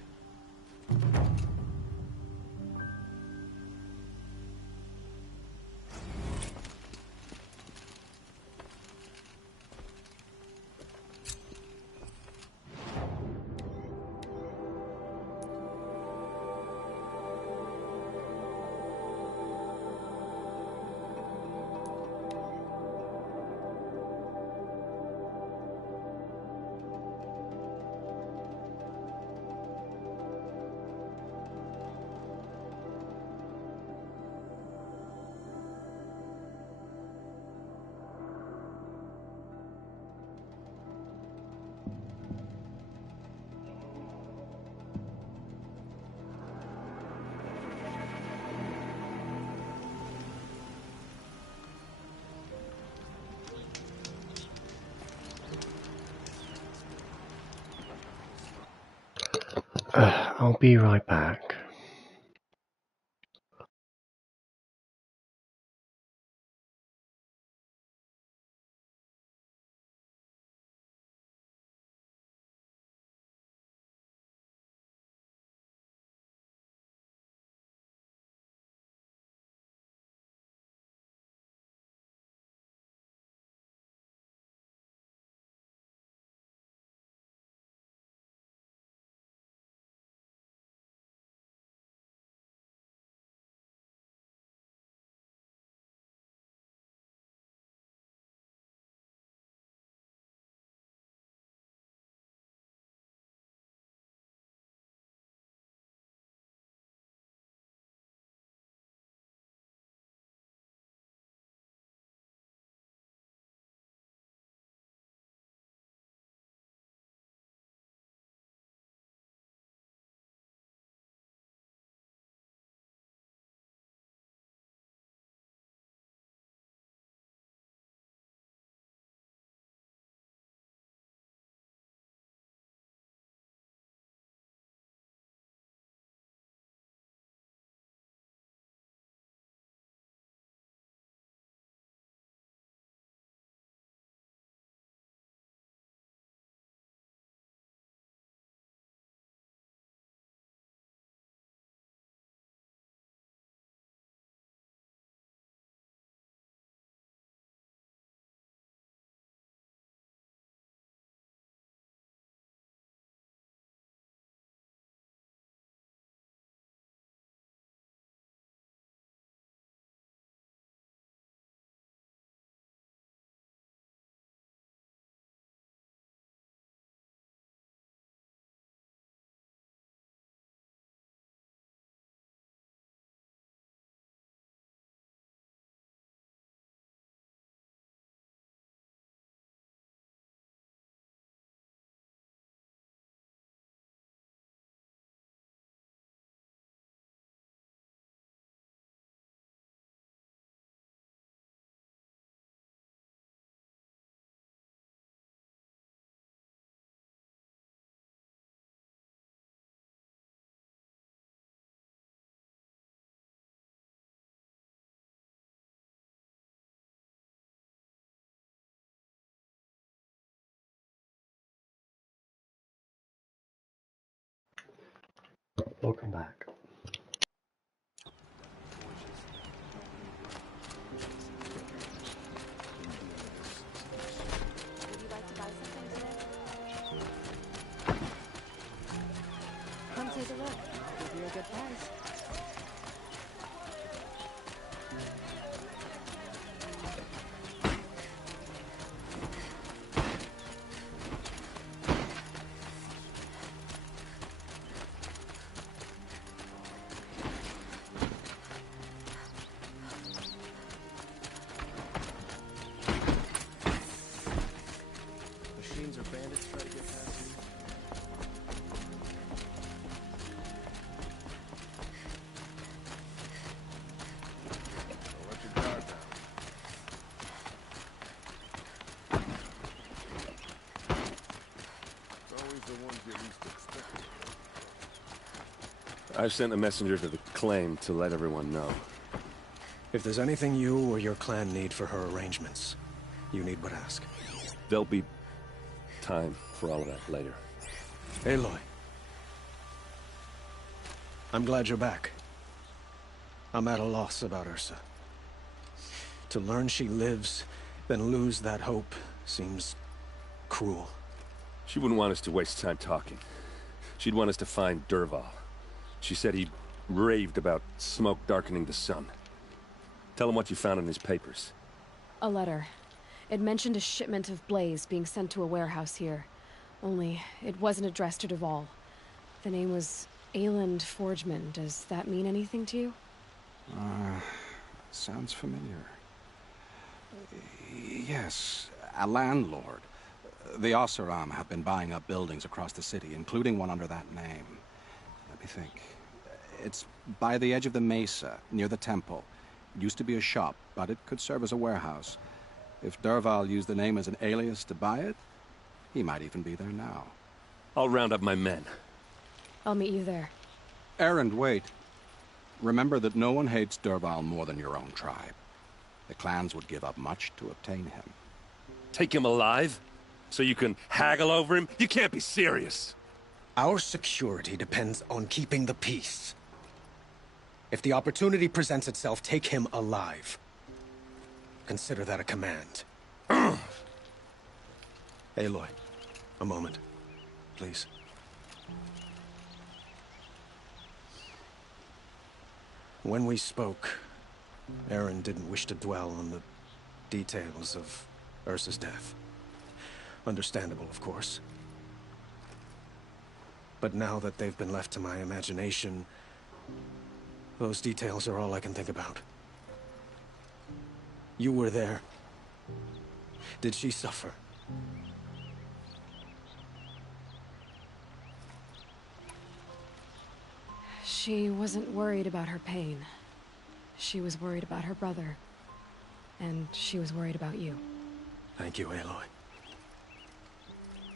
I'll be right back. Welcome back. goons or bandits try to get past you? Don't let your guard down. It's always the ones you least expect. I've sent a messenger to the claim to let everyone know. If there's anything you or your clan need for her arrangements, you need but ask. There'll be time for all of that later. Aloy. I'm glad you're back. I'm at a loss about Ursa. To learn she lives, then lose that hope, seems cruel. She wouldn't want us to waste time talking. She'd want us to find Dervahl. She said he raved about smoke darkening the sun. Tell him what you found in his papers. A letter. It mentioned a shipment of blaze being sent to a warehouse here. Only, it wasn't addressed to Dervahl. The name was Ayland Forgeman. Does that mean anything to you? Sounds familiar. Yes, a landlord. The Oseram have been buying up buildings across the city, including one under that name. Let me think. It's by the edge of the mesa, near the temple. It used to be a shop, but it could serve as a warehouse. If Dervahl used the name as an alias to buy it, he might even be there now. I'll round up my men. I'll meet you there. Erend, wait. Remember that no one hates Dervahl more than your own tribe. The clans would give up much to obtain him. Take him alive? So you can haggle over him? You can't be serious. Our security depends on keeping the peace. If the opportunity presents itself, take him alive. Consider that a command. Aloy, a moment, please. When we spoke, Erend didn't wish to dwell on the details of Ursa's death. Understandable, of course. But now that they've been left to my imagination, those details are all I can think about. You were there. Did she suffer? She wasn't worried about her pain. She was worried about her brother. And she was worried about you. Thank you, Aloy.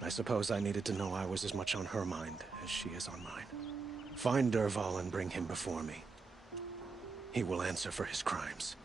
I suppose I needed to know I was as much on her mind as she is on mine. Find Dervahl and bring him before me. He will answer for his crimes.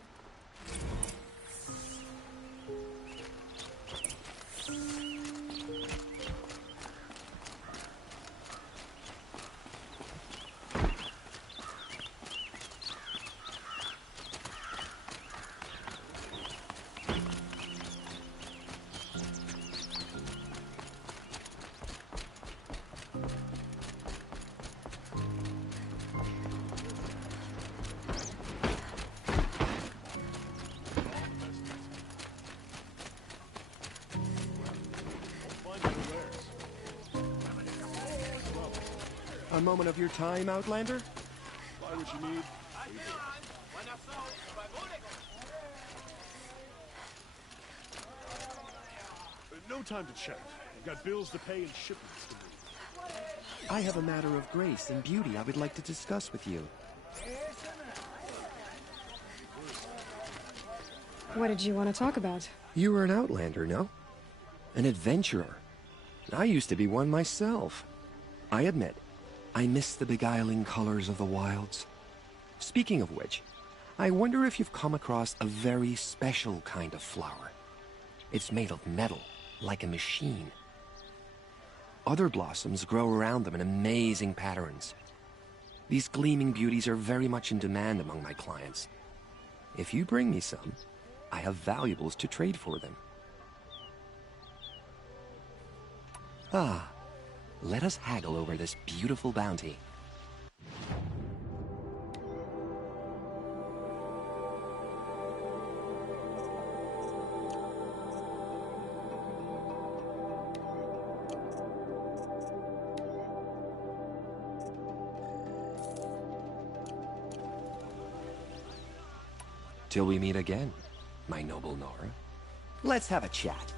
A moment of your time, Outlander? Buy what you need. No time to chat. I've got bills to pay and shipments to move. I have a matter of grace and beauty I would like to discuss with you. What did you want to talk about? You were an Outlander, no? An adventurer. I used to be one myself. I admit, I miss the beguiling colors of the wilds. Speaking of which, I wonder if you've come across a very special kind of flower. It's made of metal, like a machine. Other blossoms grow around them in amazing patterns. These gleaming beauties are very much in demand among my clients. If you bring me some, I have valuables to trade for them. Ah, let us haggle over this beautiful bounty. Till we meet again, my noble Nora. Let's have a chat.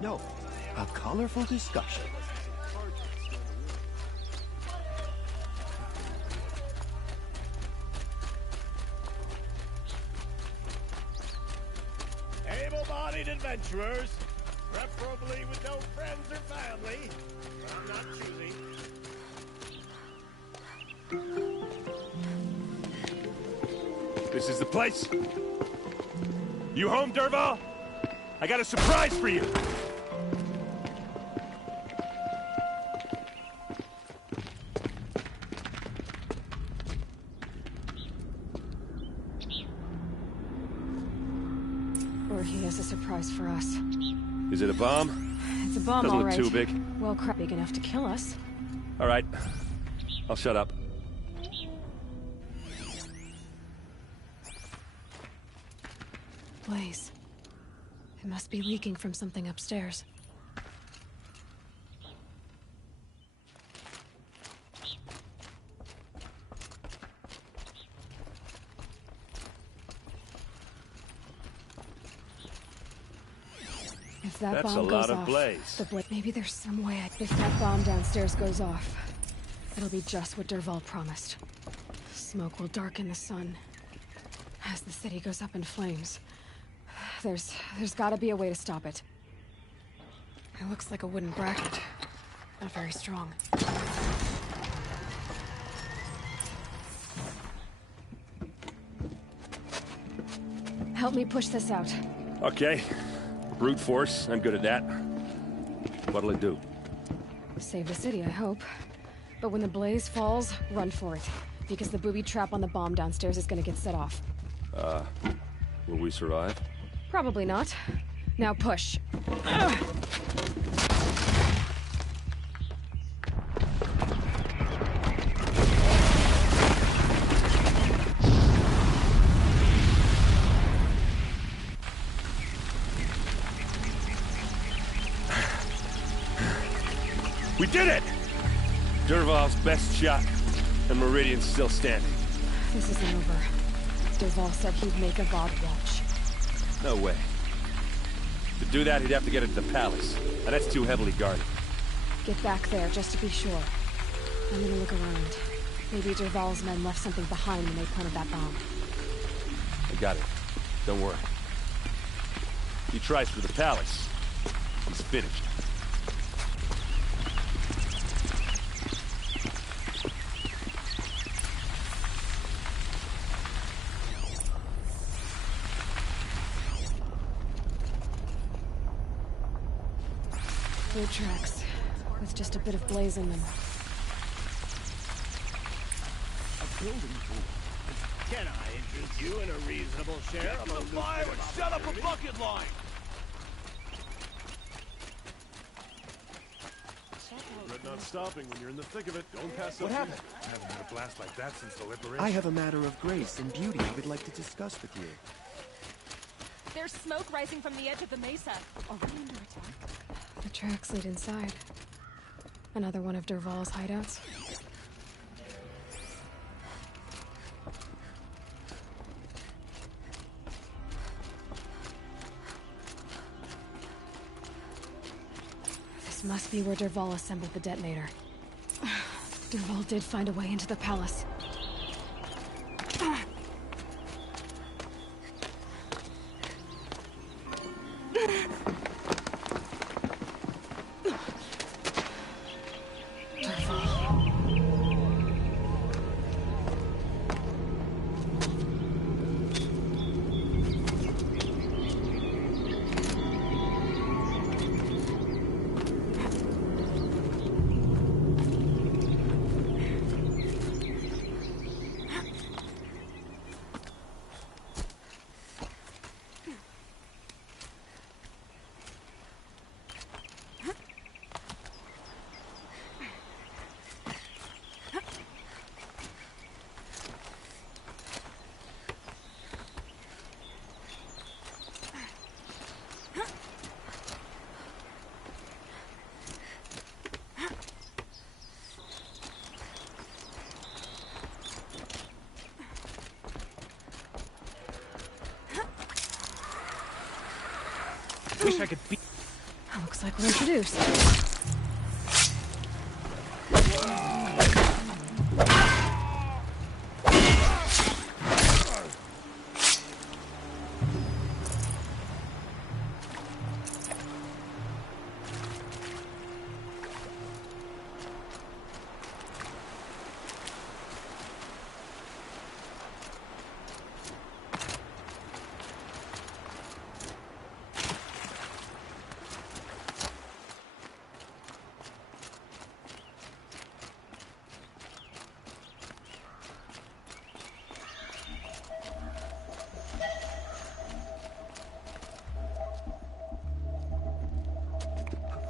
No, a colorful discussion. Able-bodied adventurers, preferably with no friends or family. I'm not choosy. This is the place. You home, Dervahl? I got a surprise for you. Or he has a surprise for us. Is it a bomb? It's a bomb, Doesn't all look right. too big. Well, crap, big enough to kill us. All right. I'll shut up. Blaze. It must be leaking from something upstairs. If that That's bomb a goes lot of off, blaze. maybe there's some way if that bomb downstairs goes off, it'll be just what Dervahl promised. Smoke will darken the sun as the city goes up in flames. There's gotta be a way to stop it. It looks like a wooden bracket. Not very strong. Help me push this out. Okay. Brute force. I'm good at that. What'll it do? Save the city, I hope. But when the blaze falls, run for it. Because the booby trap on the bomb downstairs is gonna get set off. Will we survive? Probably not. Now push. We did it! Dervahl's best shot, and Meridian's still standing. This isn't over. Dervahl said he'd make a Vought watch. No way. To do that, he'd have to get into the palace, and that's too heavily guarded. Get back there, just to be sure. I'm gonna look around. Maybe Dervahl's men left something behind when they planted that bomb. I got it. Don't worry. If he tries for the palace, he's finished. Boot tracks, with just a bit of blaze in them. Can I interest you in a reasonable share of the fire and shut up a bucket line? Regret not stopping when you're in the thick of it. Don't pass up. What happened? I haven't had a blast like that since the liberation. I have a matter of grace and beauty I would like to discuss with you. There's smoke rising from the edge of the mesa. Are we under attack? The tracks lead inside. Another one of Dervahl's hideouts. This must be where Dervahl assembled the detonator. Dervahl did find a way into the palace. Wish I could be... Looks like we're introduced.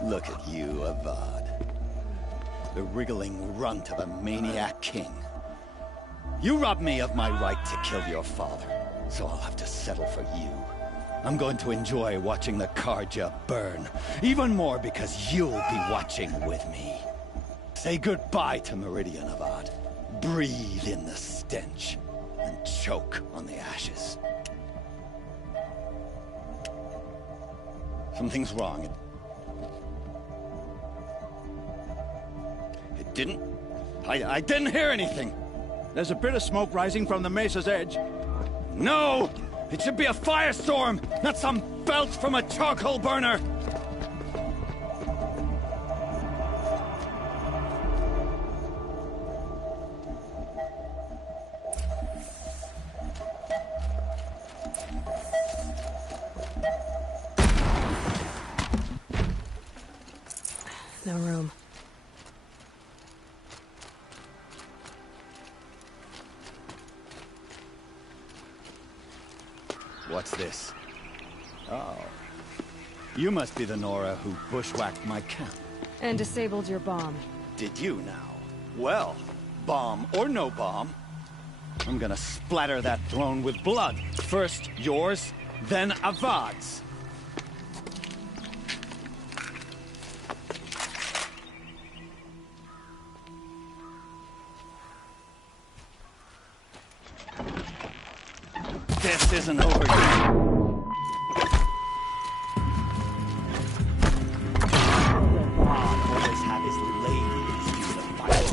Look at you, Avad. The wriggling runt of a maniac king. You robbed me of my right to kill your father, so I'll have to settle for you. I'm going to enjoy watching the Carja burn, even more because you'll be watching with me. Say goodbye to Meridian, Avad. Breathe in the stench, and choke on the ashes. Something's wrong. It didn't... I didn't hear anything. There's a bit of smoke rising from the mesa's edge. No! It should be a firestorm, not some belch from a charcoal burner! No room. What's this? Oh. You must be the Nora who bushwhacked my camp. And disabled your bomb. Did you now? Well, bomb or no bomb, I'm gonna splatter that throne with blood. First yours, then Avad's. This isn't over yet. Always have his ladies use the fire.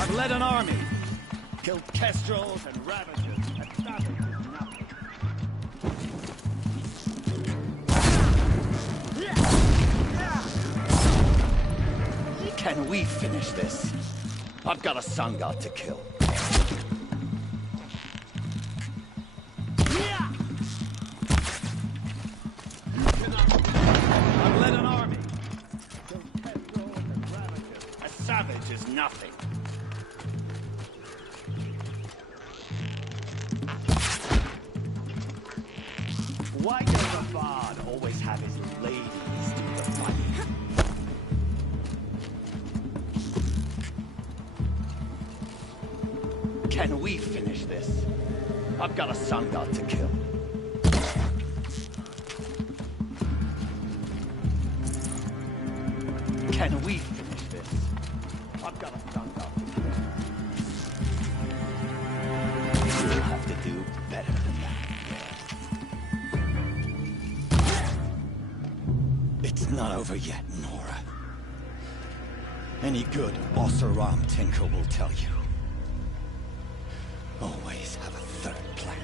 I've led an army, killed kestrels and ravagers, and savages nothing. Can we finish this? I've got a sun god to kill. I've led an army. Killed kestrels and ravagers. A savage is nothing. Why does Avad always have his ladies do the fighting? Can we finish this? I've got a sun god to kill. Can we finish this? I've got a sun god to kill. You'll have to do better than that. It's not over yet, Nora. Any good Oseram tinker will tell you. Always have a third plan.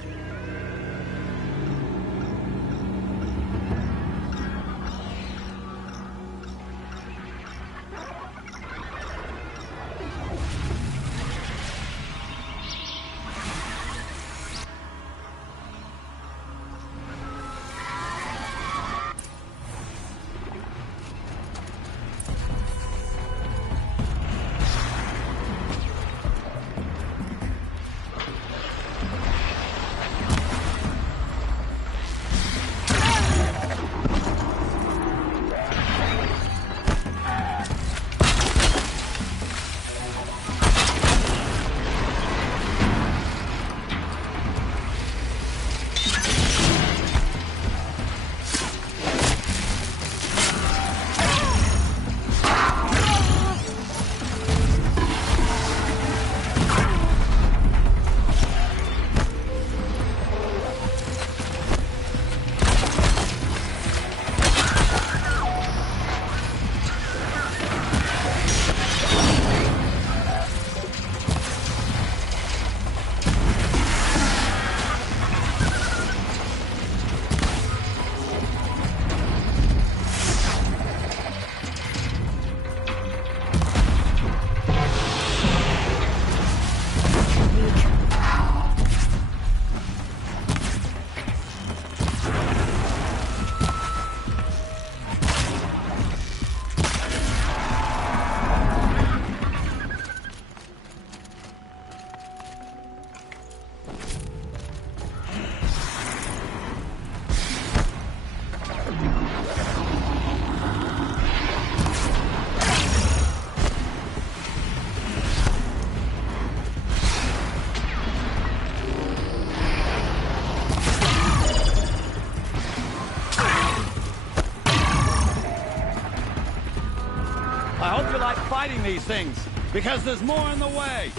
fighting these things, because there's more in the way.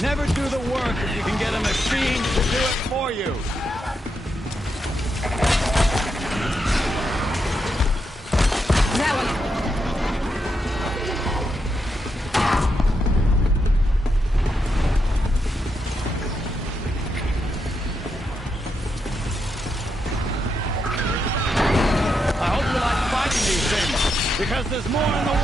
Never do the work if you can get a machine to do it for you. That one. I hope you like fighting these things, because there's more in the way.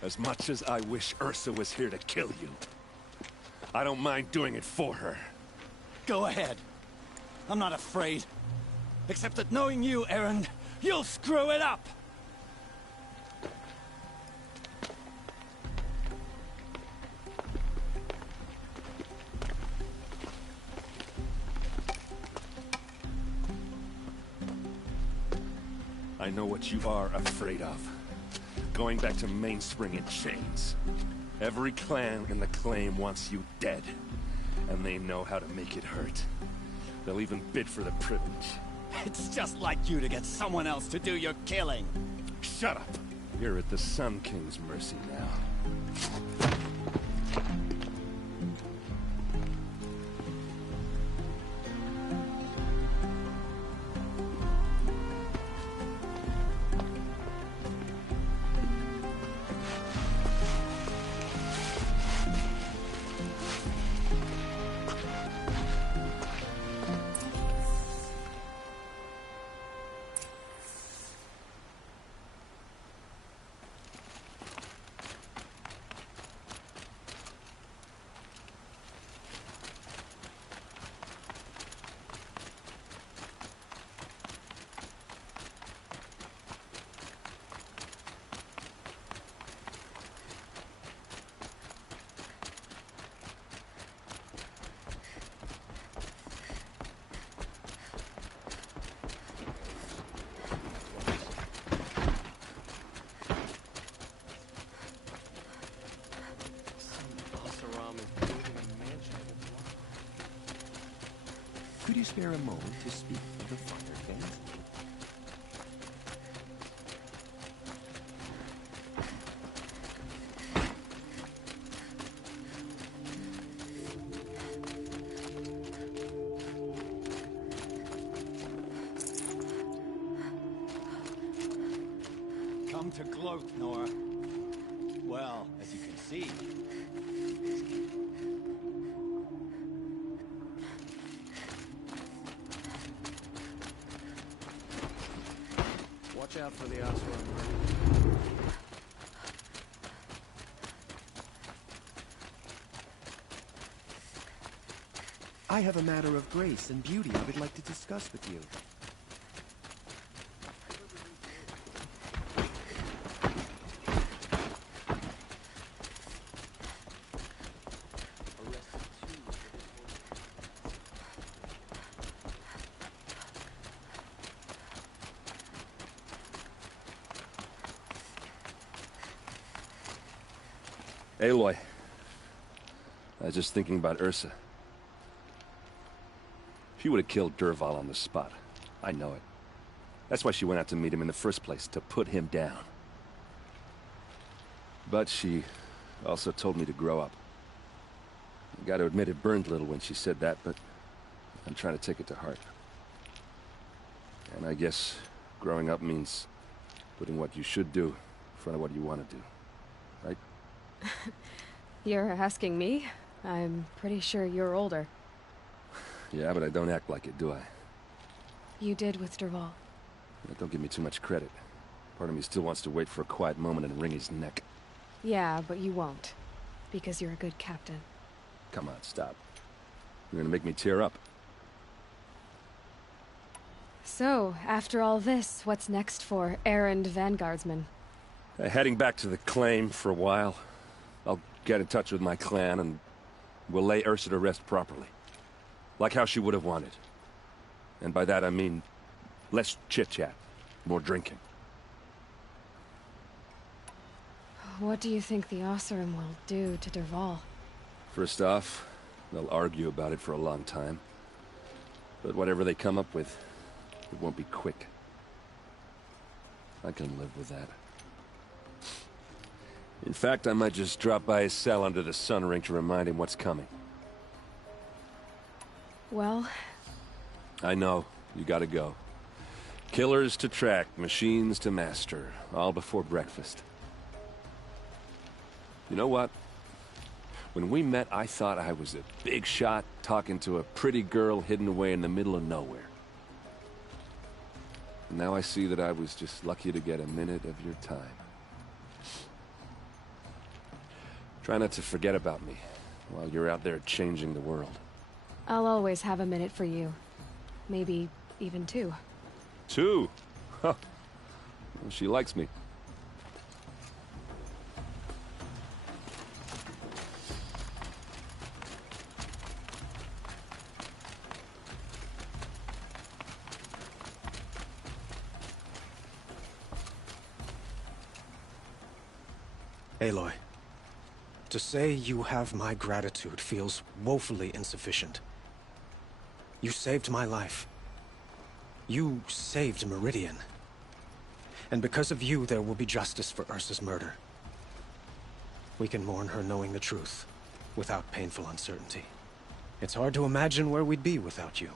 As much as I wish Ursa was here to kill you, I don't mind doing it for her. Go ahead. I'm not afraid. Except that knowing you, Erend, you'll screw it up! I know what you are afraid of. Going back to Mainspring in chains. Every clan in the claim wants you dead. And they know how to make it hurt. They'll even bid for the privilege. It's just like you to get someone else to do your killing. Shut up! You're at the Sun King's mercy now. you spare a moment to speak of the Fire King? Come to gloat, Nora. Well, as you can see, Watch out for the Oseram. I have a matter of grace and beauty I would like to discuss with you. Aloy. I was just thinking about Ursa. She would have killed Dervahl on the spot. I know it. That's why she went out to meet him in the first place, to put him down. But she also told me to grow up. I gotta admit it burned a little when she said that, but I'm trying to take it to heart. And I guess growing up means putting what you should do in front of what you want to do. Right? You're asking me? I'm pretty sure you're older. Yeah, but I don't act like it, do I? You did with Dervahl. Don't give me too much credit. Part of me still wants to wait for a quiet moment and wring his neck. Yeah, but you won't. Because you're a good captain. Come on, stop. You're gonna make me tear up. So, after all this, what's next for errand vanguardsman? Heading back to the claim for a while. I'll get in touch with my clan and we'll lay Ursa to rest properly. Like how she would have wanted. And by that I mean less chit-chat, more drinking. What do you think the Oseram will do to Dervahl? First off, they'll argue about it for a long time. But whatever they come up with, it won't be quick. I can live with that. In fact, I might just drop by his cell under the sun ring to remind him what's coming. Well... I know. You gotta go. Killers to track, machines to master. All before breakfast. You know what? When we met, I thought I was a big shot talking to a pretty girl hidden away in the middle of nowhere. And now I see that I was just lucky to get a minute of your time. Try not to forget about me while you're out there changing the world. I'll always have a minute for you. Maybe even two. Two? Huh. Well, she likes me. Aloy, to say you have my gratitude feels woefully insufficient. You saved my life. You saved Meridian. And because of you, there will be justice for Ursa's murder. We can mourn her knowing the truth, without painful uncertainty. It's hard to imagine where we'd be without you.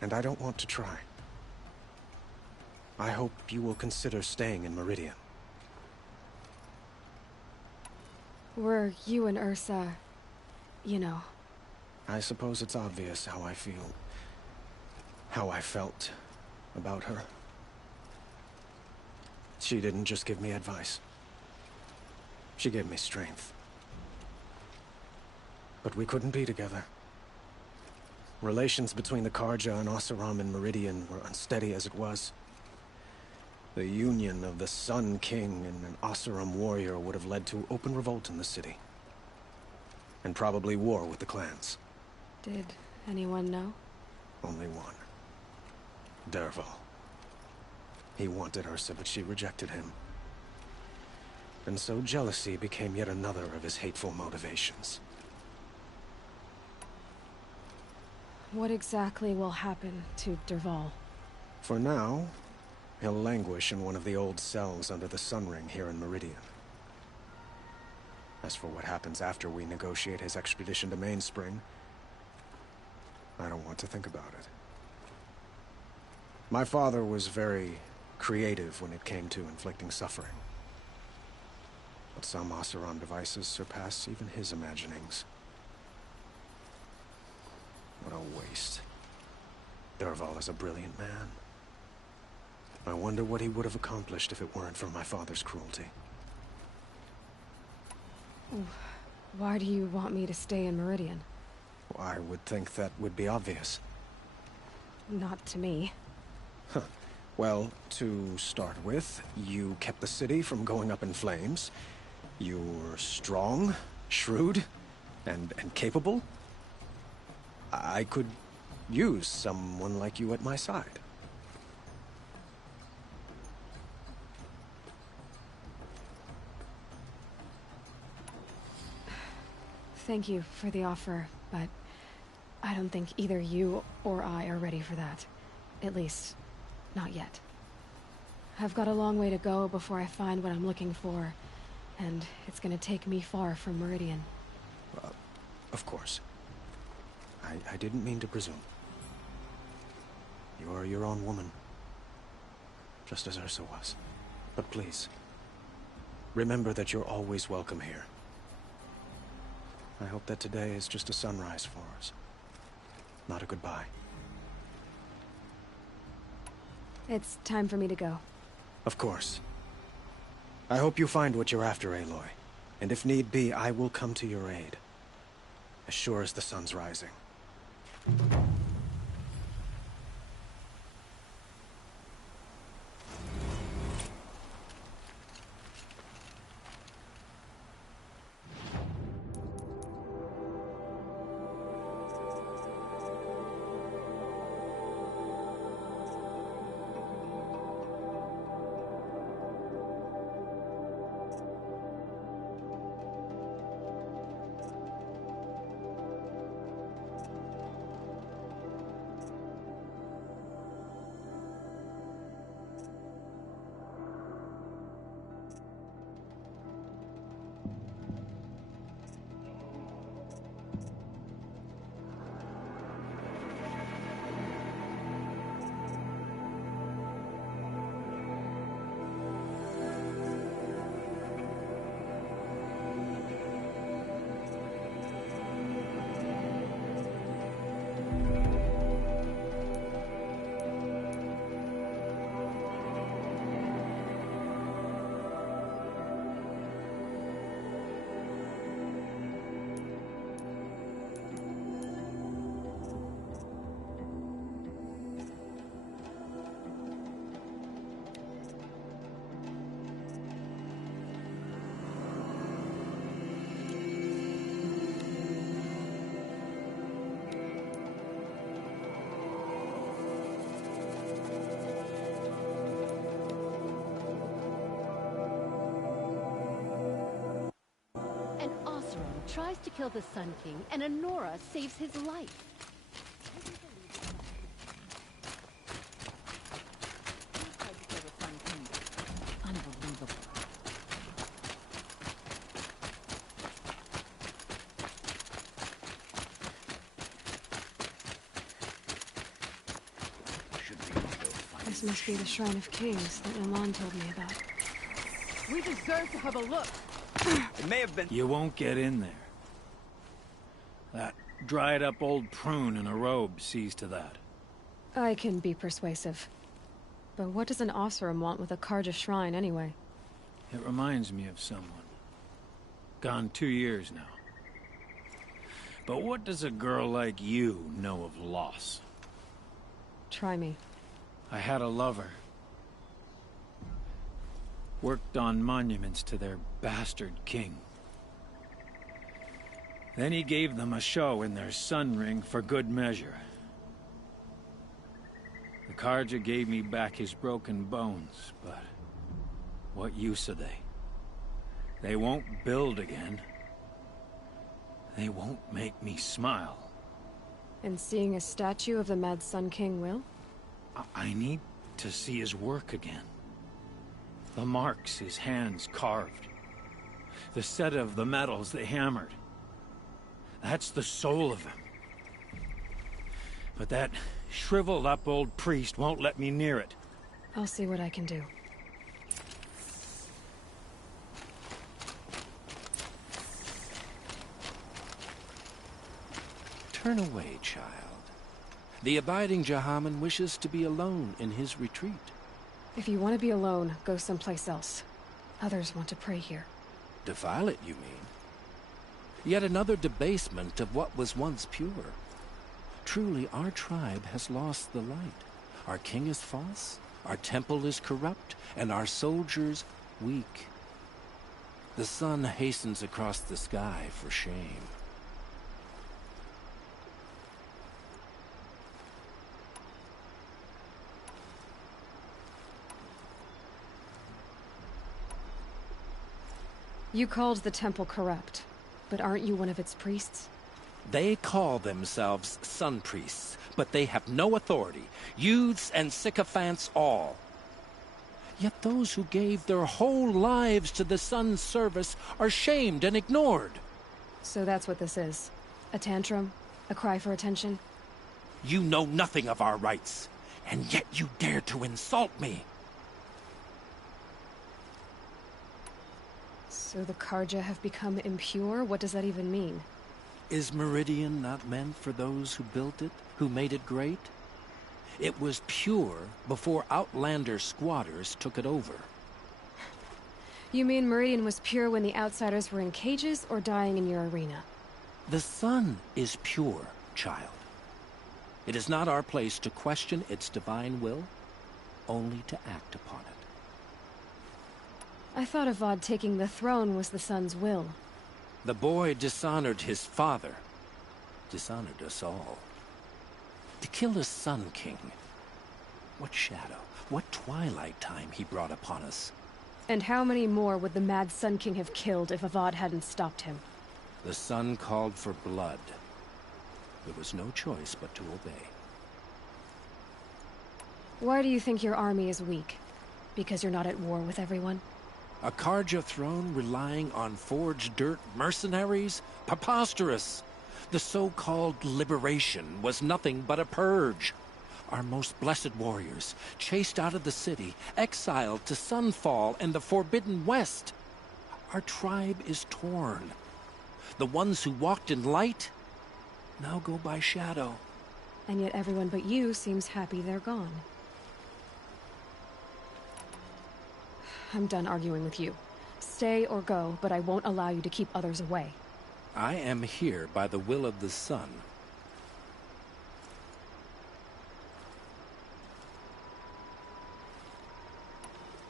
And I don't want to try. I hope you will consider staying in Meridian. Were you and Ursa... you know... I suppose it's obvious how I feel... how I felt about her. She didn't just give me advice. She gave me strength. But we couldn't be together. Relations between the Carja and Oseram and Meridian were unsteady as it was. The union of the Sun King and an Oseram warrior would have led to open revolt in the city. And probably war with the clans. Did anyone know? Only one. Dervahl. He wanted Ursa, but she rejected him. And so jealousy became yet another of his hateful motivations. What exactly will happen to Dervahl? For now, he'll languish in one of the old cells under the Sun Ring here in Meridian. As for what happens after we negotiate his extradition to Mainspring, I don't want to think about it. My father was very creative when it came to inflicting suffering. But some Oseram devices surpass even his imaginings. What a waste. Dervahl is a brilliant man. I wonder what he would have accomplished if it weren't for my father's cruelty. Why do you want me to stay in Meridian? I would think that would be obvious. Not to me. Huh. Well, to start with, you kept the city from going up in flames. You're strong, shrewd, and capable. I could use someone like you at my side. Thank you for the offer, but I don't think either you or I are ready for that. At least, not yet. I've got a long way to go before I find what I'm looking for, and it's gonna take me far from Meridian. Of course. I didn't mean to presume. You're your own woman. Just as Ursa was. But please, remember that you're always welcome here. I hope that today is just a sunrise for us. Not a goodbye. It's time for me to go. Of course. I hope you find what you're after, Aloy. And if need be, I will come to your aid. As sure as the sun's rising. Tries to kill the Sun King, and Anora saves his life. Unbelievable. This must be the Shrine of Kings that Ilan told me about. We deserve to have a look. It may have been... You won't get in there. That dried-up old prune in a robe sees to that. I can be persuasive. But what does an Oseram want with a Carja shrine, anyway? It reminds me of someone. Gone 2 years now. But what does a girl like you know of loss? Try me. I had a lover. Worked on monuments to their bastard king. Then he gave them a show in their sun ring for good measure. The Carja gave me back his broken bones, but what use are they? They won't build again. They won't make me smile. And seeing a statue of the Mad Sun King will? I need to see his work again. The marks his hands carved. The set of the metals they hammered. That's the soul of him. But that shriveled up old priest won't let me near it. I'll see what I can do. Turn away, child. The abiding Jahaman wishes to be alone in his retreat. If you want to be alone, go someplace else. Others want to pray here. Defile it, you mean? Yet another debasement of what was once pure. Truly, our tribe has lost the light. Our king is false, our temple is corrupt, and our soldiers weak. The sun hastens across the sky for shame. You called the temple corrupt, but aren't you one of its priests? They call themselves sun priests, but they have no authority. Youths and sycophants all. Yet those who gave their whole lives to the sun's service are shamed and ignored. So that's what this is. A tantrum? A cry for attention? You know nothing of our rights, and yet you dare to insult me. So the Carja have become impure? What does that even mean? Is Meridian not meant for those who built it, who made it great? It was pure before Outlander squatters took it over. You mean Meridian was pure when the outsiders were in cages or dying in your arena? The sun is pure, child. It is not our place to question its divine will, only to act upon it. I thought Avad taking the throne was the sun's will. The boy dishonored his father, dishonored us all. To kill a Sun King. What shadow, what twilight time he brought upon us. And how many more would the Mad Sun King have killed if Avad hadn't stopped him? The sun called for blood. There was no choice but to obey. Why do you think your army is weak? Because you're not at war with everyone? A Carja throne relying on forged dirt mercenaries? Preposterous! The so-called liberation was nothing but a purge. Our most blessed warriors, chased out of the city, exiled to Sunfall and the Forbidden West. Our tribe is torn. The ones who walked in light now go by shadow. And yet everyone but you seems happy they're gone. I'm done arguing with you. Stay or go, but I won't allow you to keep others away. I am here by the will of the sun.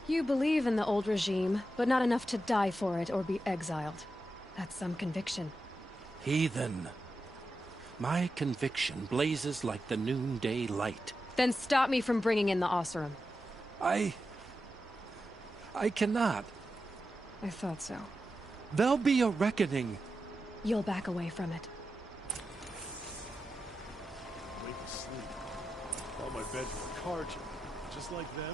You believe in the old regime, but not enough to die for it or be exiled. That's some conviction. Heathen. My conviction blazes like the noonday light. Then stop me from bringing in the Oseram. I cannot. I thought so. There'll be a reckoning. You'll back away from it. Wake asleep. All my beds were Carja, just like them.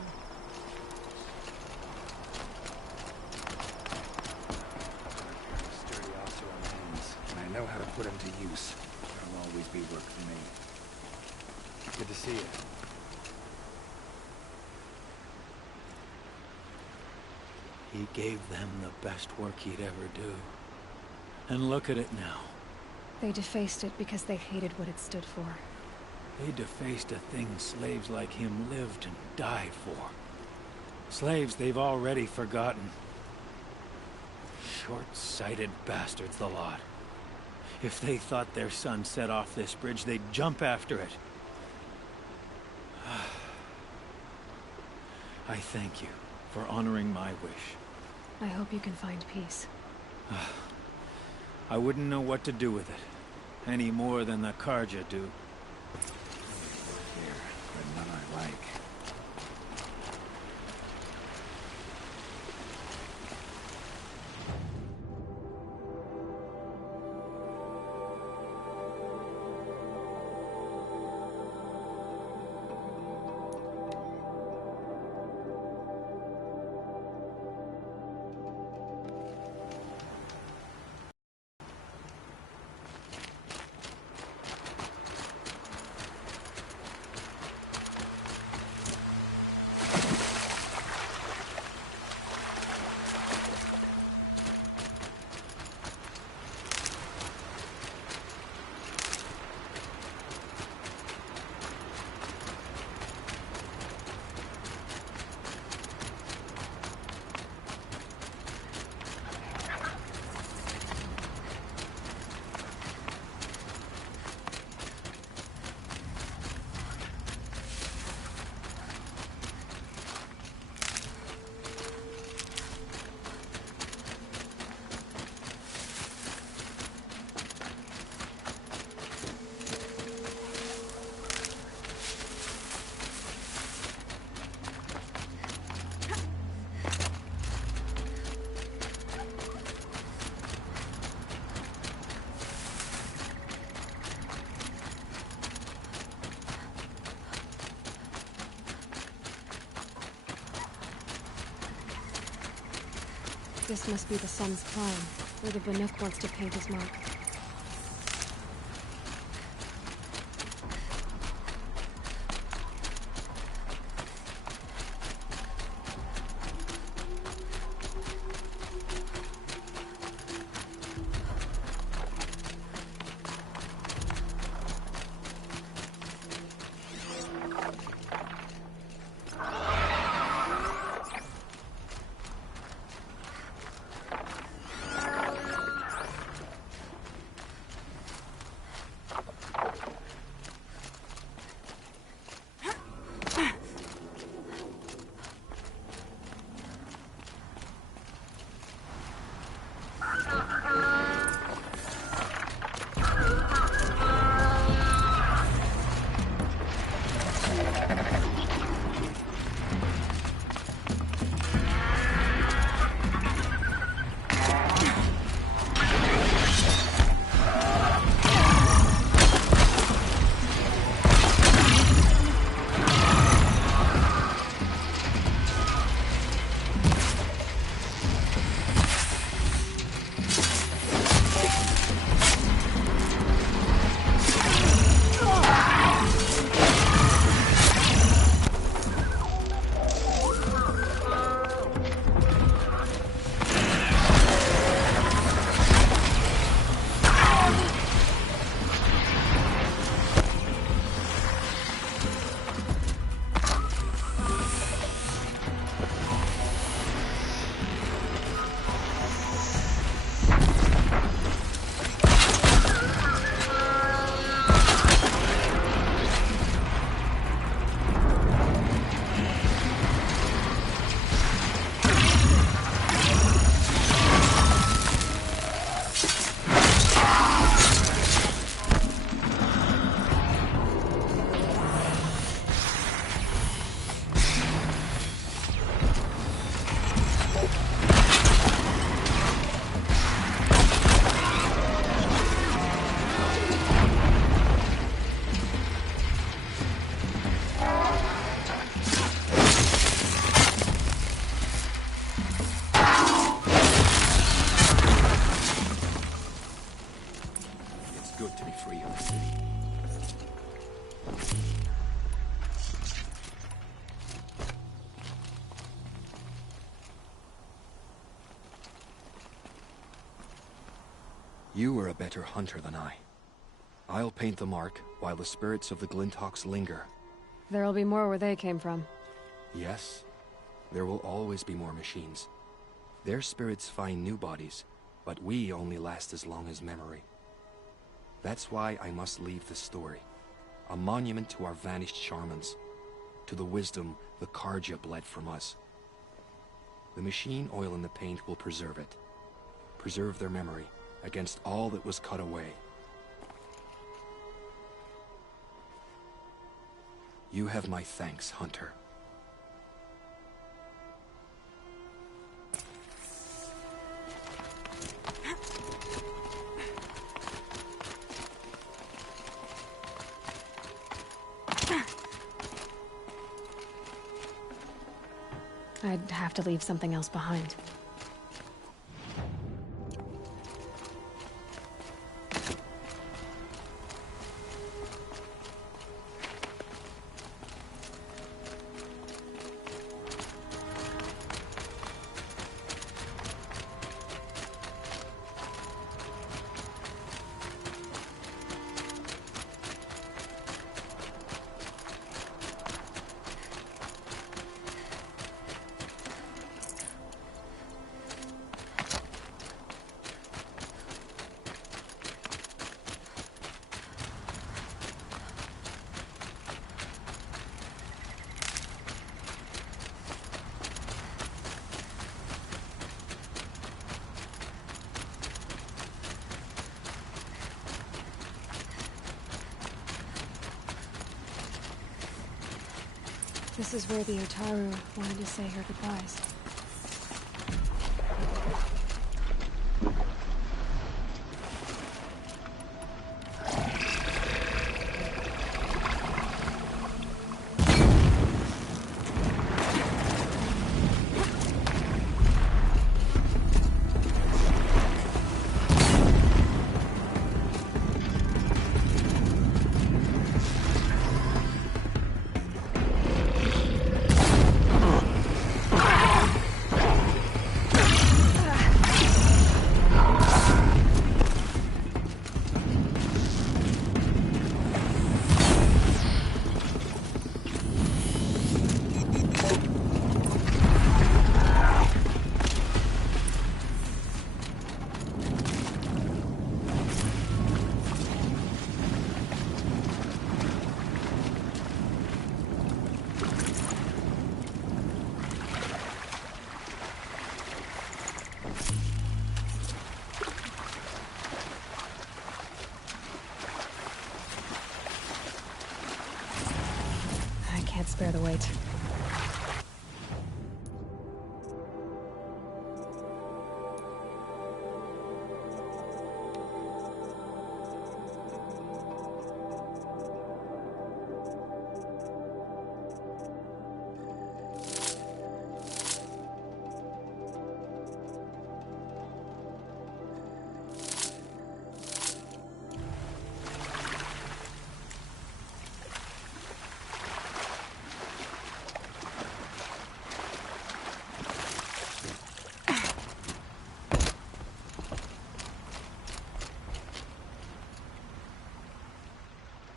Sturdy Oseram hands, and I know how to put them to use. There'll always be work for me. Good to see you. He gave them the best work he'd ever do. And look at it now. They defaced it because they hated what it stood for. They defaced a thing slaves like him lived and died for. Slaves they've already forgotten. Short-sighted bastards, the lot. If they thought their son set off this bridge, they'd jump after it. I thank you for honoring my wish. I hope you can find peace. I wouldn't know what to do with it, any more than the Carja do. Here, but none I like. This must be the Sun's climb, where the Banuk wants to paint his mark. You were a better hunter than I. I'll paint the mark while the spirits of the Glinthawks linger. There'll be more where they came from. Yes, there will always be more machines. Their spirits find new bodies, but we only last as long as memory. That's why I must leave the story. A monument to our vanished shamans, to the wisdom the Carja bled from us. The machine oil in the paint will preserve it. Preserve their memory against all that was cut away. You have my thanks, Hunter. I'd have to leave something else behind. This is where the Utaru wanted to say her goodbyes. wait.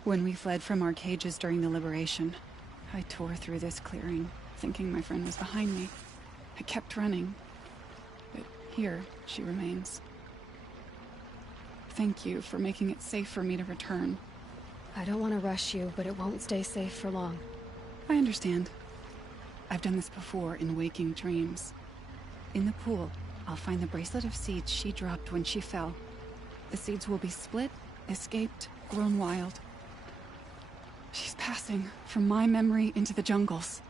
When we fled from our cages during the liberation, I tore through this clearing, thinking my friend was behind me. I kept running, but here she remains. Thank you for making it safe for me to return. I don't want to rush you, but it won't stay safe for long. I understand. I've done this before in waking dreams. In the pool, I'll find the bracelet of seeds she dropped when she fell. The seeds will be split, escaped, grown wild. She's passing from my memory into the jungles.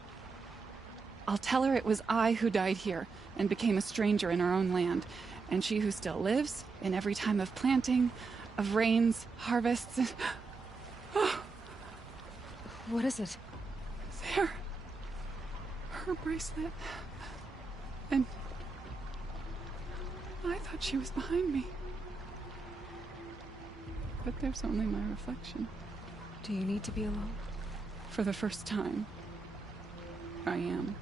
I'll tell her it was I who died here and became a stranger in our own land, and she who still lives in every time of planting, of rains, harvests, and... What is it? There. Her bracelet. And... I thought she was behind me. But there's only my reflection. Do you need to be alone? For the first time, I am.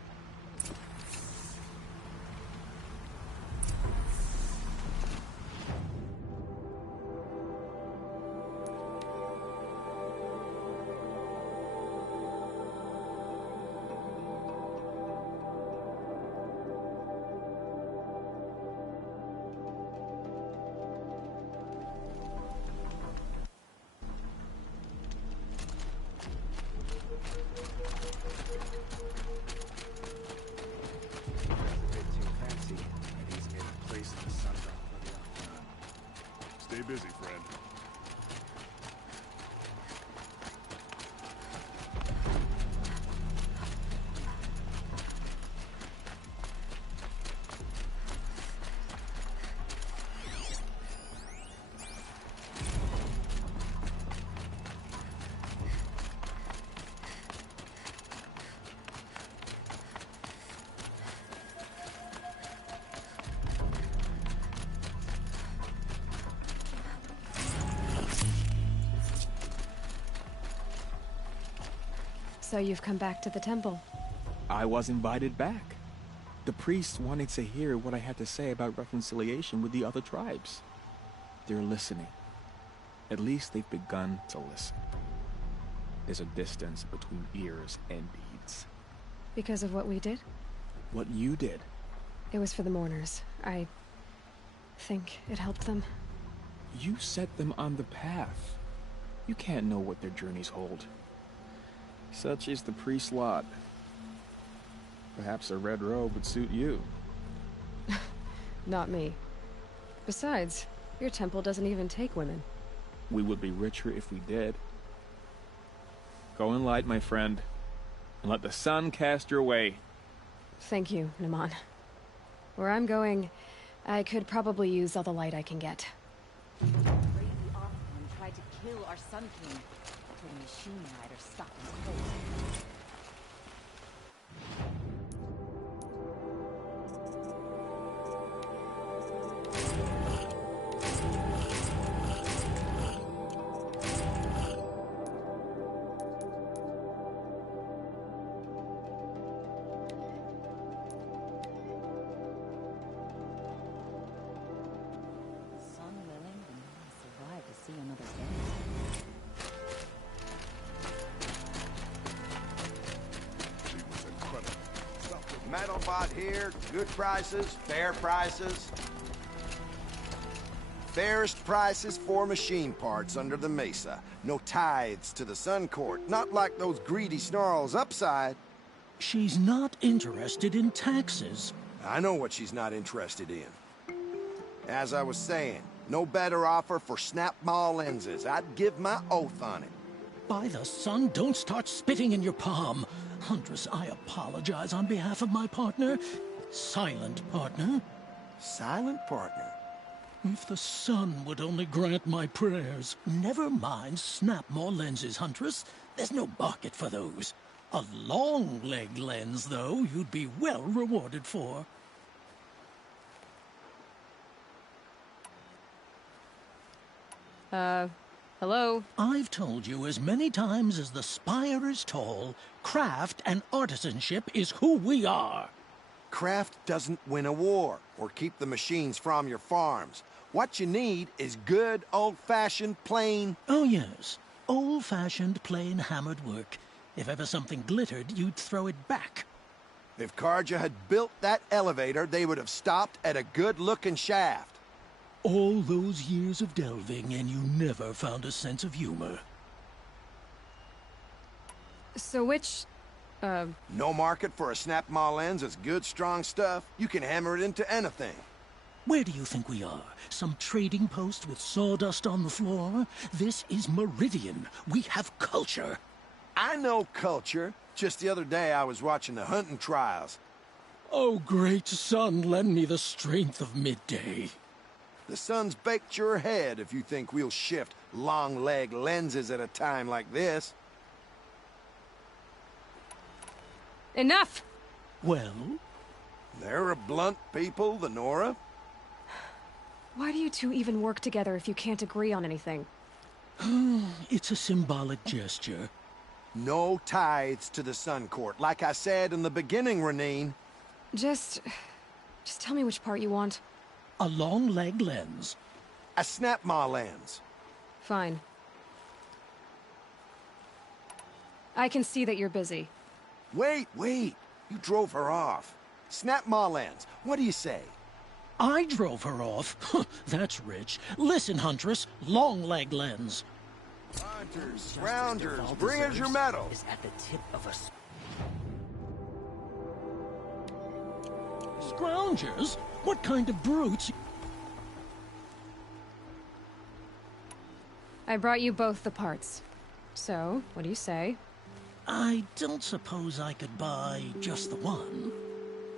Stay busy, friend. So you've come back to the temple. I was invited back. The priests wanted to hear what I had to say about reconciliation with the other tribes. They're listening. At least they've begun to listen. There's a distance between ears and deeds. Because of what we did? What you did. It was for the mourners. I think it helped them. You set them on the path. You can't know what their journeys hold. Such is the priest's lot. Perhaps a red robe would suit you. Not me. Besides, your temple doesn't even take women. We would be richer if we did. Go in light, my friend, and let the sun cast your way. Thank you, Naman. Where I'm going, I could probably use all the light I can get. Crazy Offman tried to kill our Sun King. The machine rider stuck him cold. Sun willing, the man survived to see another day. Metalbot here, good prices, fair prices. Fairest prices for machine parts under the mesa. No tithes to the Sun Court, not like those greedy snarls upside. She's not interested in taxes. I know what she's not interested in. As I was saying, no better offer for snap-maw lenses. I'd give my oath on it. By the sun, don't start spitting in your palm. Huntress, I apologize on behalf of my partner. Silent partner. Silent partner? If the sun would only grant my prayers. Never mind snap more lenses, Huntress. There's no market for those. A long leg lens, though, you'd be well rewarded for. Hello? I've told you as many times as the spire is tall, craft and artisanship is who we are. Craft doesn't win a war or keep the machines from your farms. What you need is good, old-fashioned, plain... Oh, yes. Old-fashioned, plain hammered work. If ever something glittered, you'd throw it back. If Carja had built that elevator, they would have stopped at a good-looking shaft. All those years of delving, and you never found a sense of humor. So which... No market for a Snapmaw lens is good, strong stuff. You can hammer it into anything. Where do you think we are? Some trading post with sawdust on the floor? This is Meridian. We have culture. I know culture. Just the other day I was watching the hunting trials. Oh, great sun, lend me the strength of midday. The sun's baked your head if you think we'll shift long-leg lenses at a time like this. Enough! Well? They're a blunt people, the Nora. Why do you two even work together if you can't agree on anything? It's a symbolic gesture. No tithes to the Sun Court, like I said in the beginning, Renine. Just tell me which part you want. A long leg lens. A Snapmaw lens. Fine. I can see that you're busy. Wait. You drove her off. Snapmaw lens. What do you say? I drove her off? That's rich. Listen, Huntress. Long leg lens. Hunters, rounders, bring us your medal. Is at the tip of a... Scroungers? What kind of brutes? I brought you both the parts. So, what do you say? I don't suppose I could buy just the one.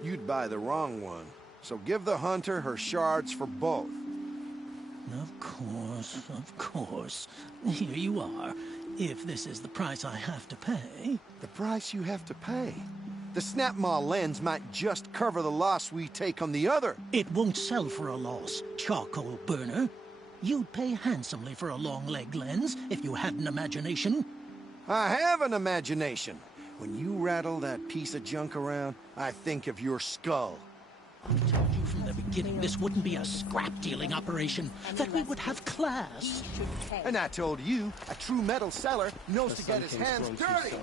You'd buy the wrong one. So give the hunter her shards for both. Of course. Here you are. If this is the price I have to pay... The price you have to pay? The Snapmaw lens might just cover the loss we take on the other. It won't sell for a loss, charcoal burner. You'd pay handsomely for a long leg lens if you had an imagination. I have an imagination. When you rattle that piece of junk around, I think of your skull. I told you from the beginning this wouldn't be a scrap-dealing operation, that we would have class. And I told you, a true metal seller knows to get his hands dirty.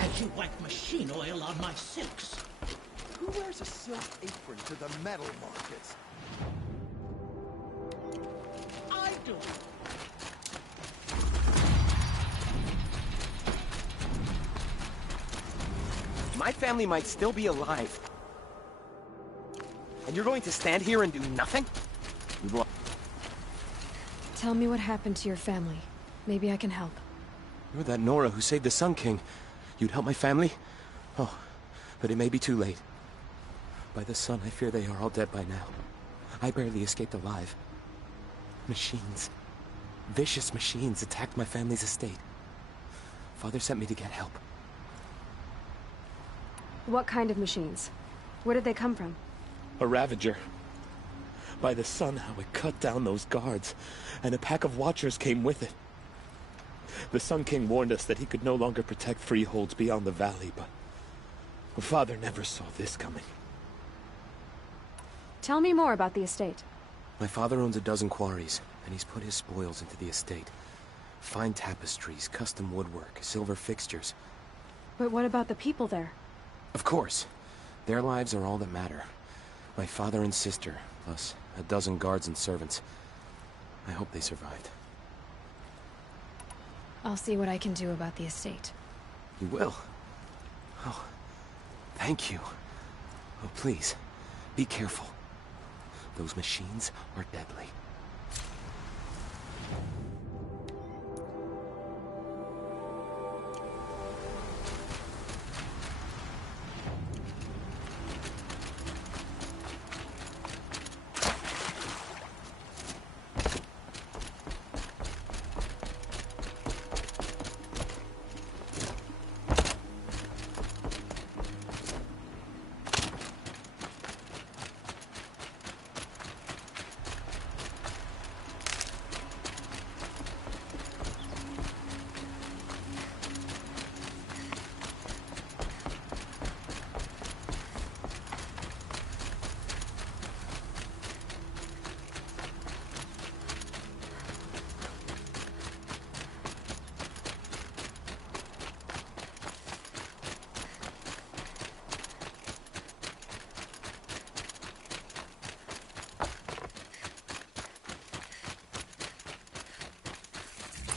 And you wipe machine oil on my silks. Who wears a silk apron to the metal markets? I do. My family might still be alive. And you're going to stand here and do nothing? Tell me what happened to your family. Maybe I can help. You're that Nora who saved the Sun King. You'd help my family? Oh, but it may be too late. By the sun, I fear they are all dead by now. I barely escaped alive. Machines. Vicious machines attacked my family's estate. Father sent me to get help. What kind of machines? Where did they come from? A Ravager. By the sun, how it cut down those guards, and a pack of Watchers came with it. The Sun King warned us that he could no longer protect freeholds beyond the valley, but Father never saw this coming. Tell me more about the estate. My father owns a dozen quarries, and he's put his spoils into the estate. Fine tapestries, custom woodwork, silver fixtures. But what about the people there? Of course. Their lives are all that matter. My father and sister, plus a dozen guards and servants. I hope they survived. I'll see what I can do about the estate. You will? Oh, thank you. Oh, please, Be careful. Those machines are deadly.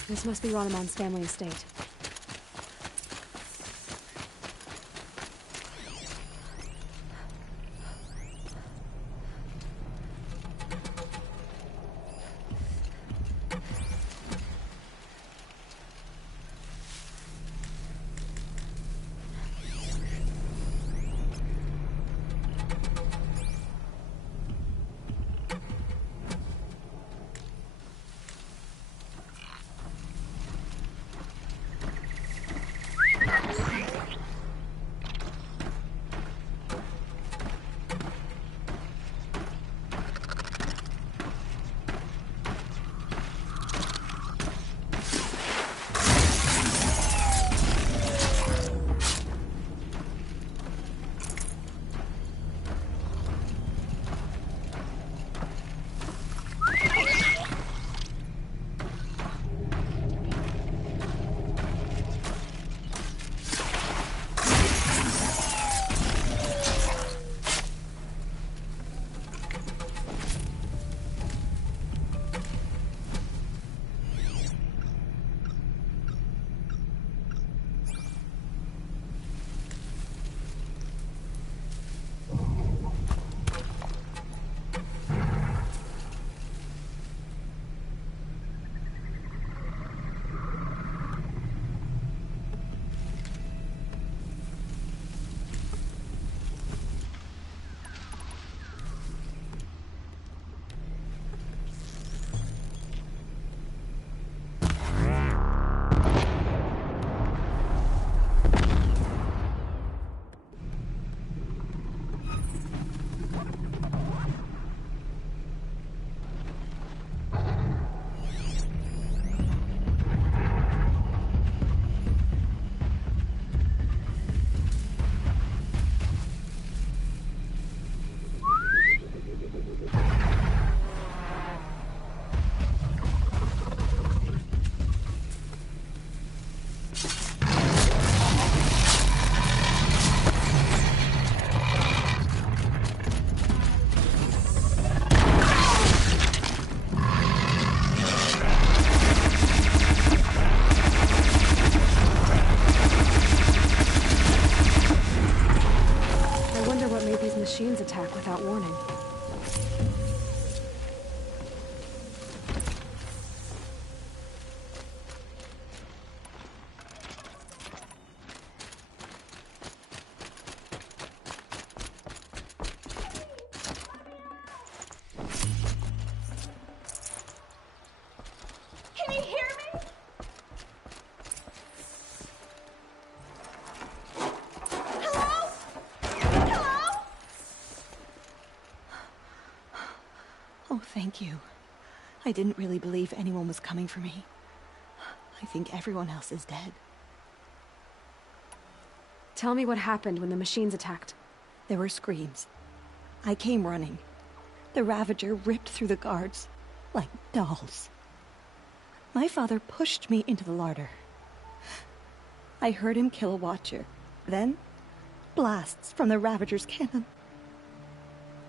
This must be Ranamon's family estate. Machines attack without warning. Can you hear me? Hello? Hello? Oh, thank you. I didn't really believe anyone was coming for me. I think everyone else is dead. Tell me what happened when the machines attacked. There were screams. I came running. The Ravager ripped through the guards like dolls. My father pushed me into the larder. I heard him kill a watcher. Then, blasts from the Ravager's cannon.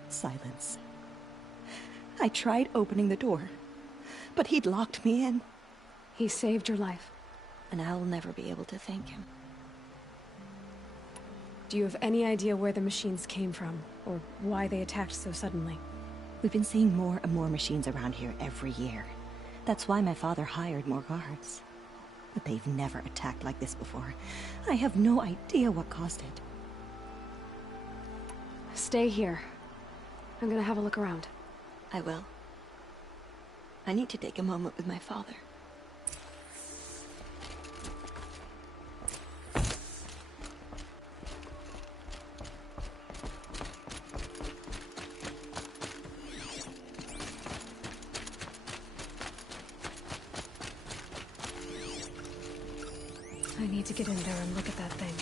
Silence. I tried opening the door, but he'd locked me in. He saved your life. And I'll never be able to thank him. Do you have any idea where the machines came from, or why they attacked so suddenly? We've been seeing more and more machines around here every year. That's why my father hired more guards. But they've never attacked like this before. I have no idea what caused it. Stay here. I'm gonna have a look around. I will. I need to take a moment with my father. I need to get in there and look at that thing.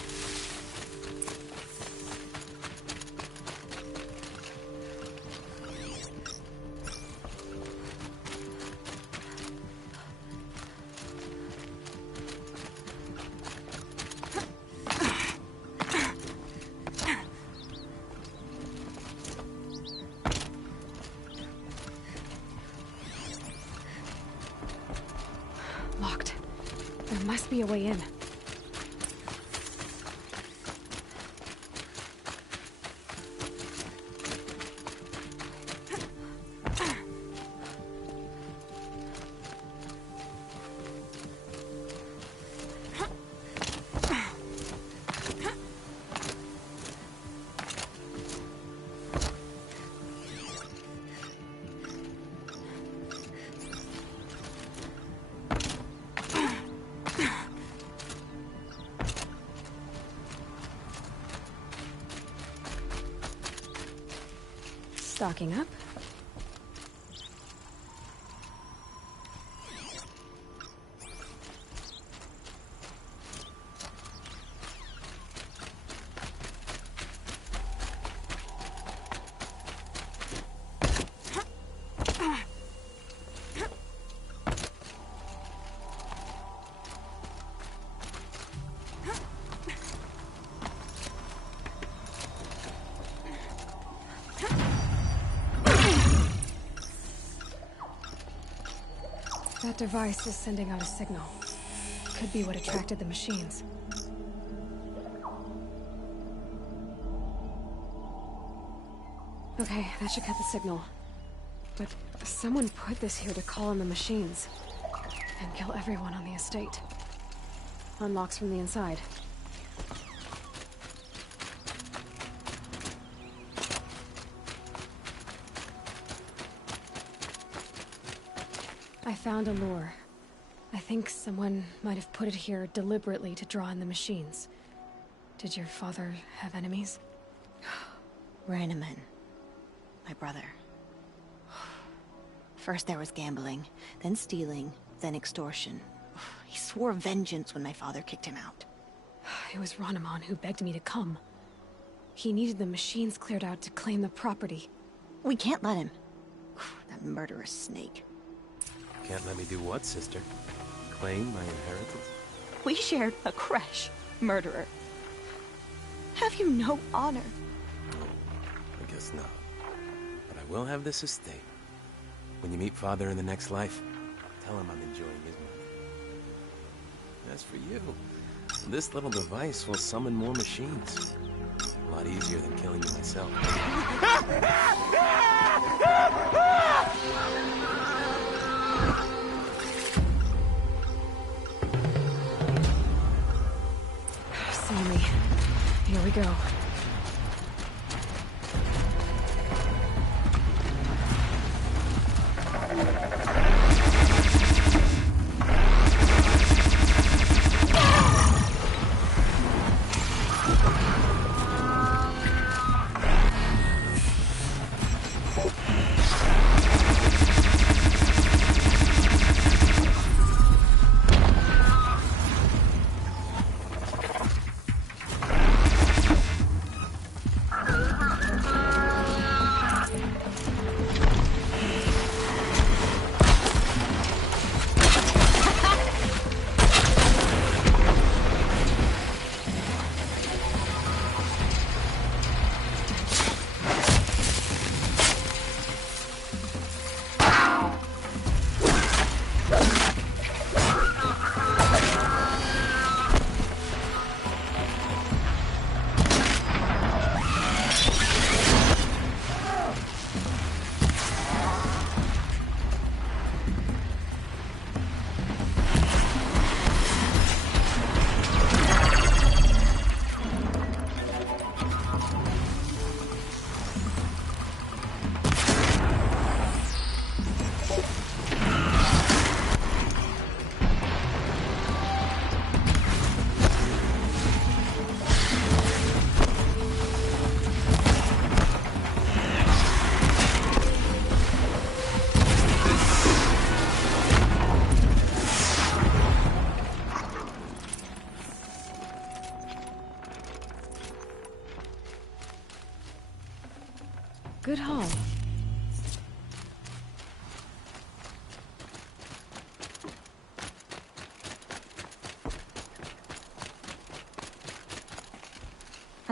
Locked. There must be a way in. Stocking up. That device is sending out a signal. Could be what attracted the machines. Okay, that should cut the signal. But someone put this here to call on the machines. And kill everyone on the estate. Unlocks from the inside. I found a lure. I think someone might have put it here deliberately to draw in the machines. Did your father have enemies? Rainaman. My brother. First there was gambling, then stealing, then extortion. He swore vengeance when my father kicked him out. It was Rainaman who begged me to come. He needed the machines cleared out to claim the property. We can't let him. That murderous snake. Can't let me do what, sister? Claim my inheritance? We shared a creche, murderer. Have you no honor? I guess not. But I will have this estate. When you meet Father in the next life, tell him I'm enjoying his money. As for you, this little device will summon more machines. A lot easier than killing you myself. See me. Here we go.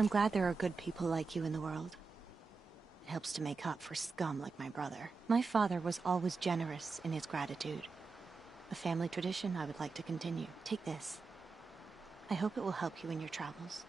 I'm glad there are good people like you in the world. It helps to make up for scum like my brother. My father was always generous in his gratitude. A family tradition I would like to continue. Take this. I hope it will help you in your travels.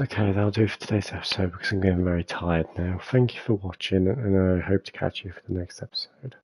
Okay, that'll do for today's episode because I'm getting very tired now. Thank you for watching, and I hope to catch you for the next episode.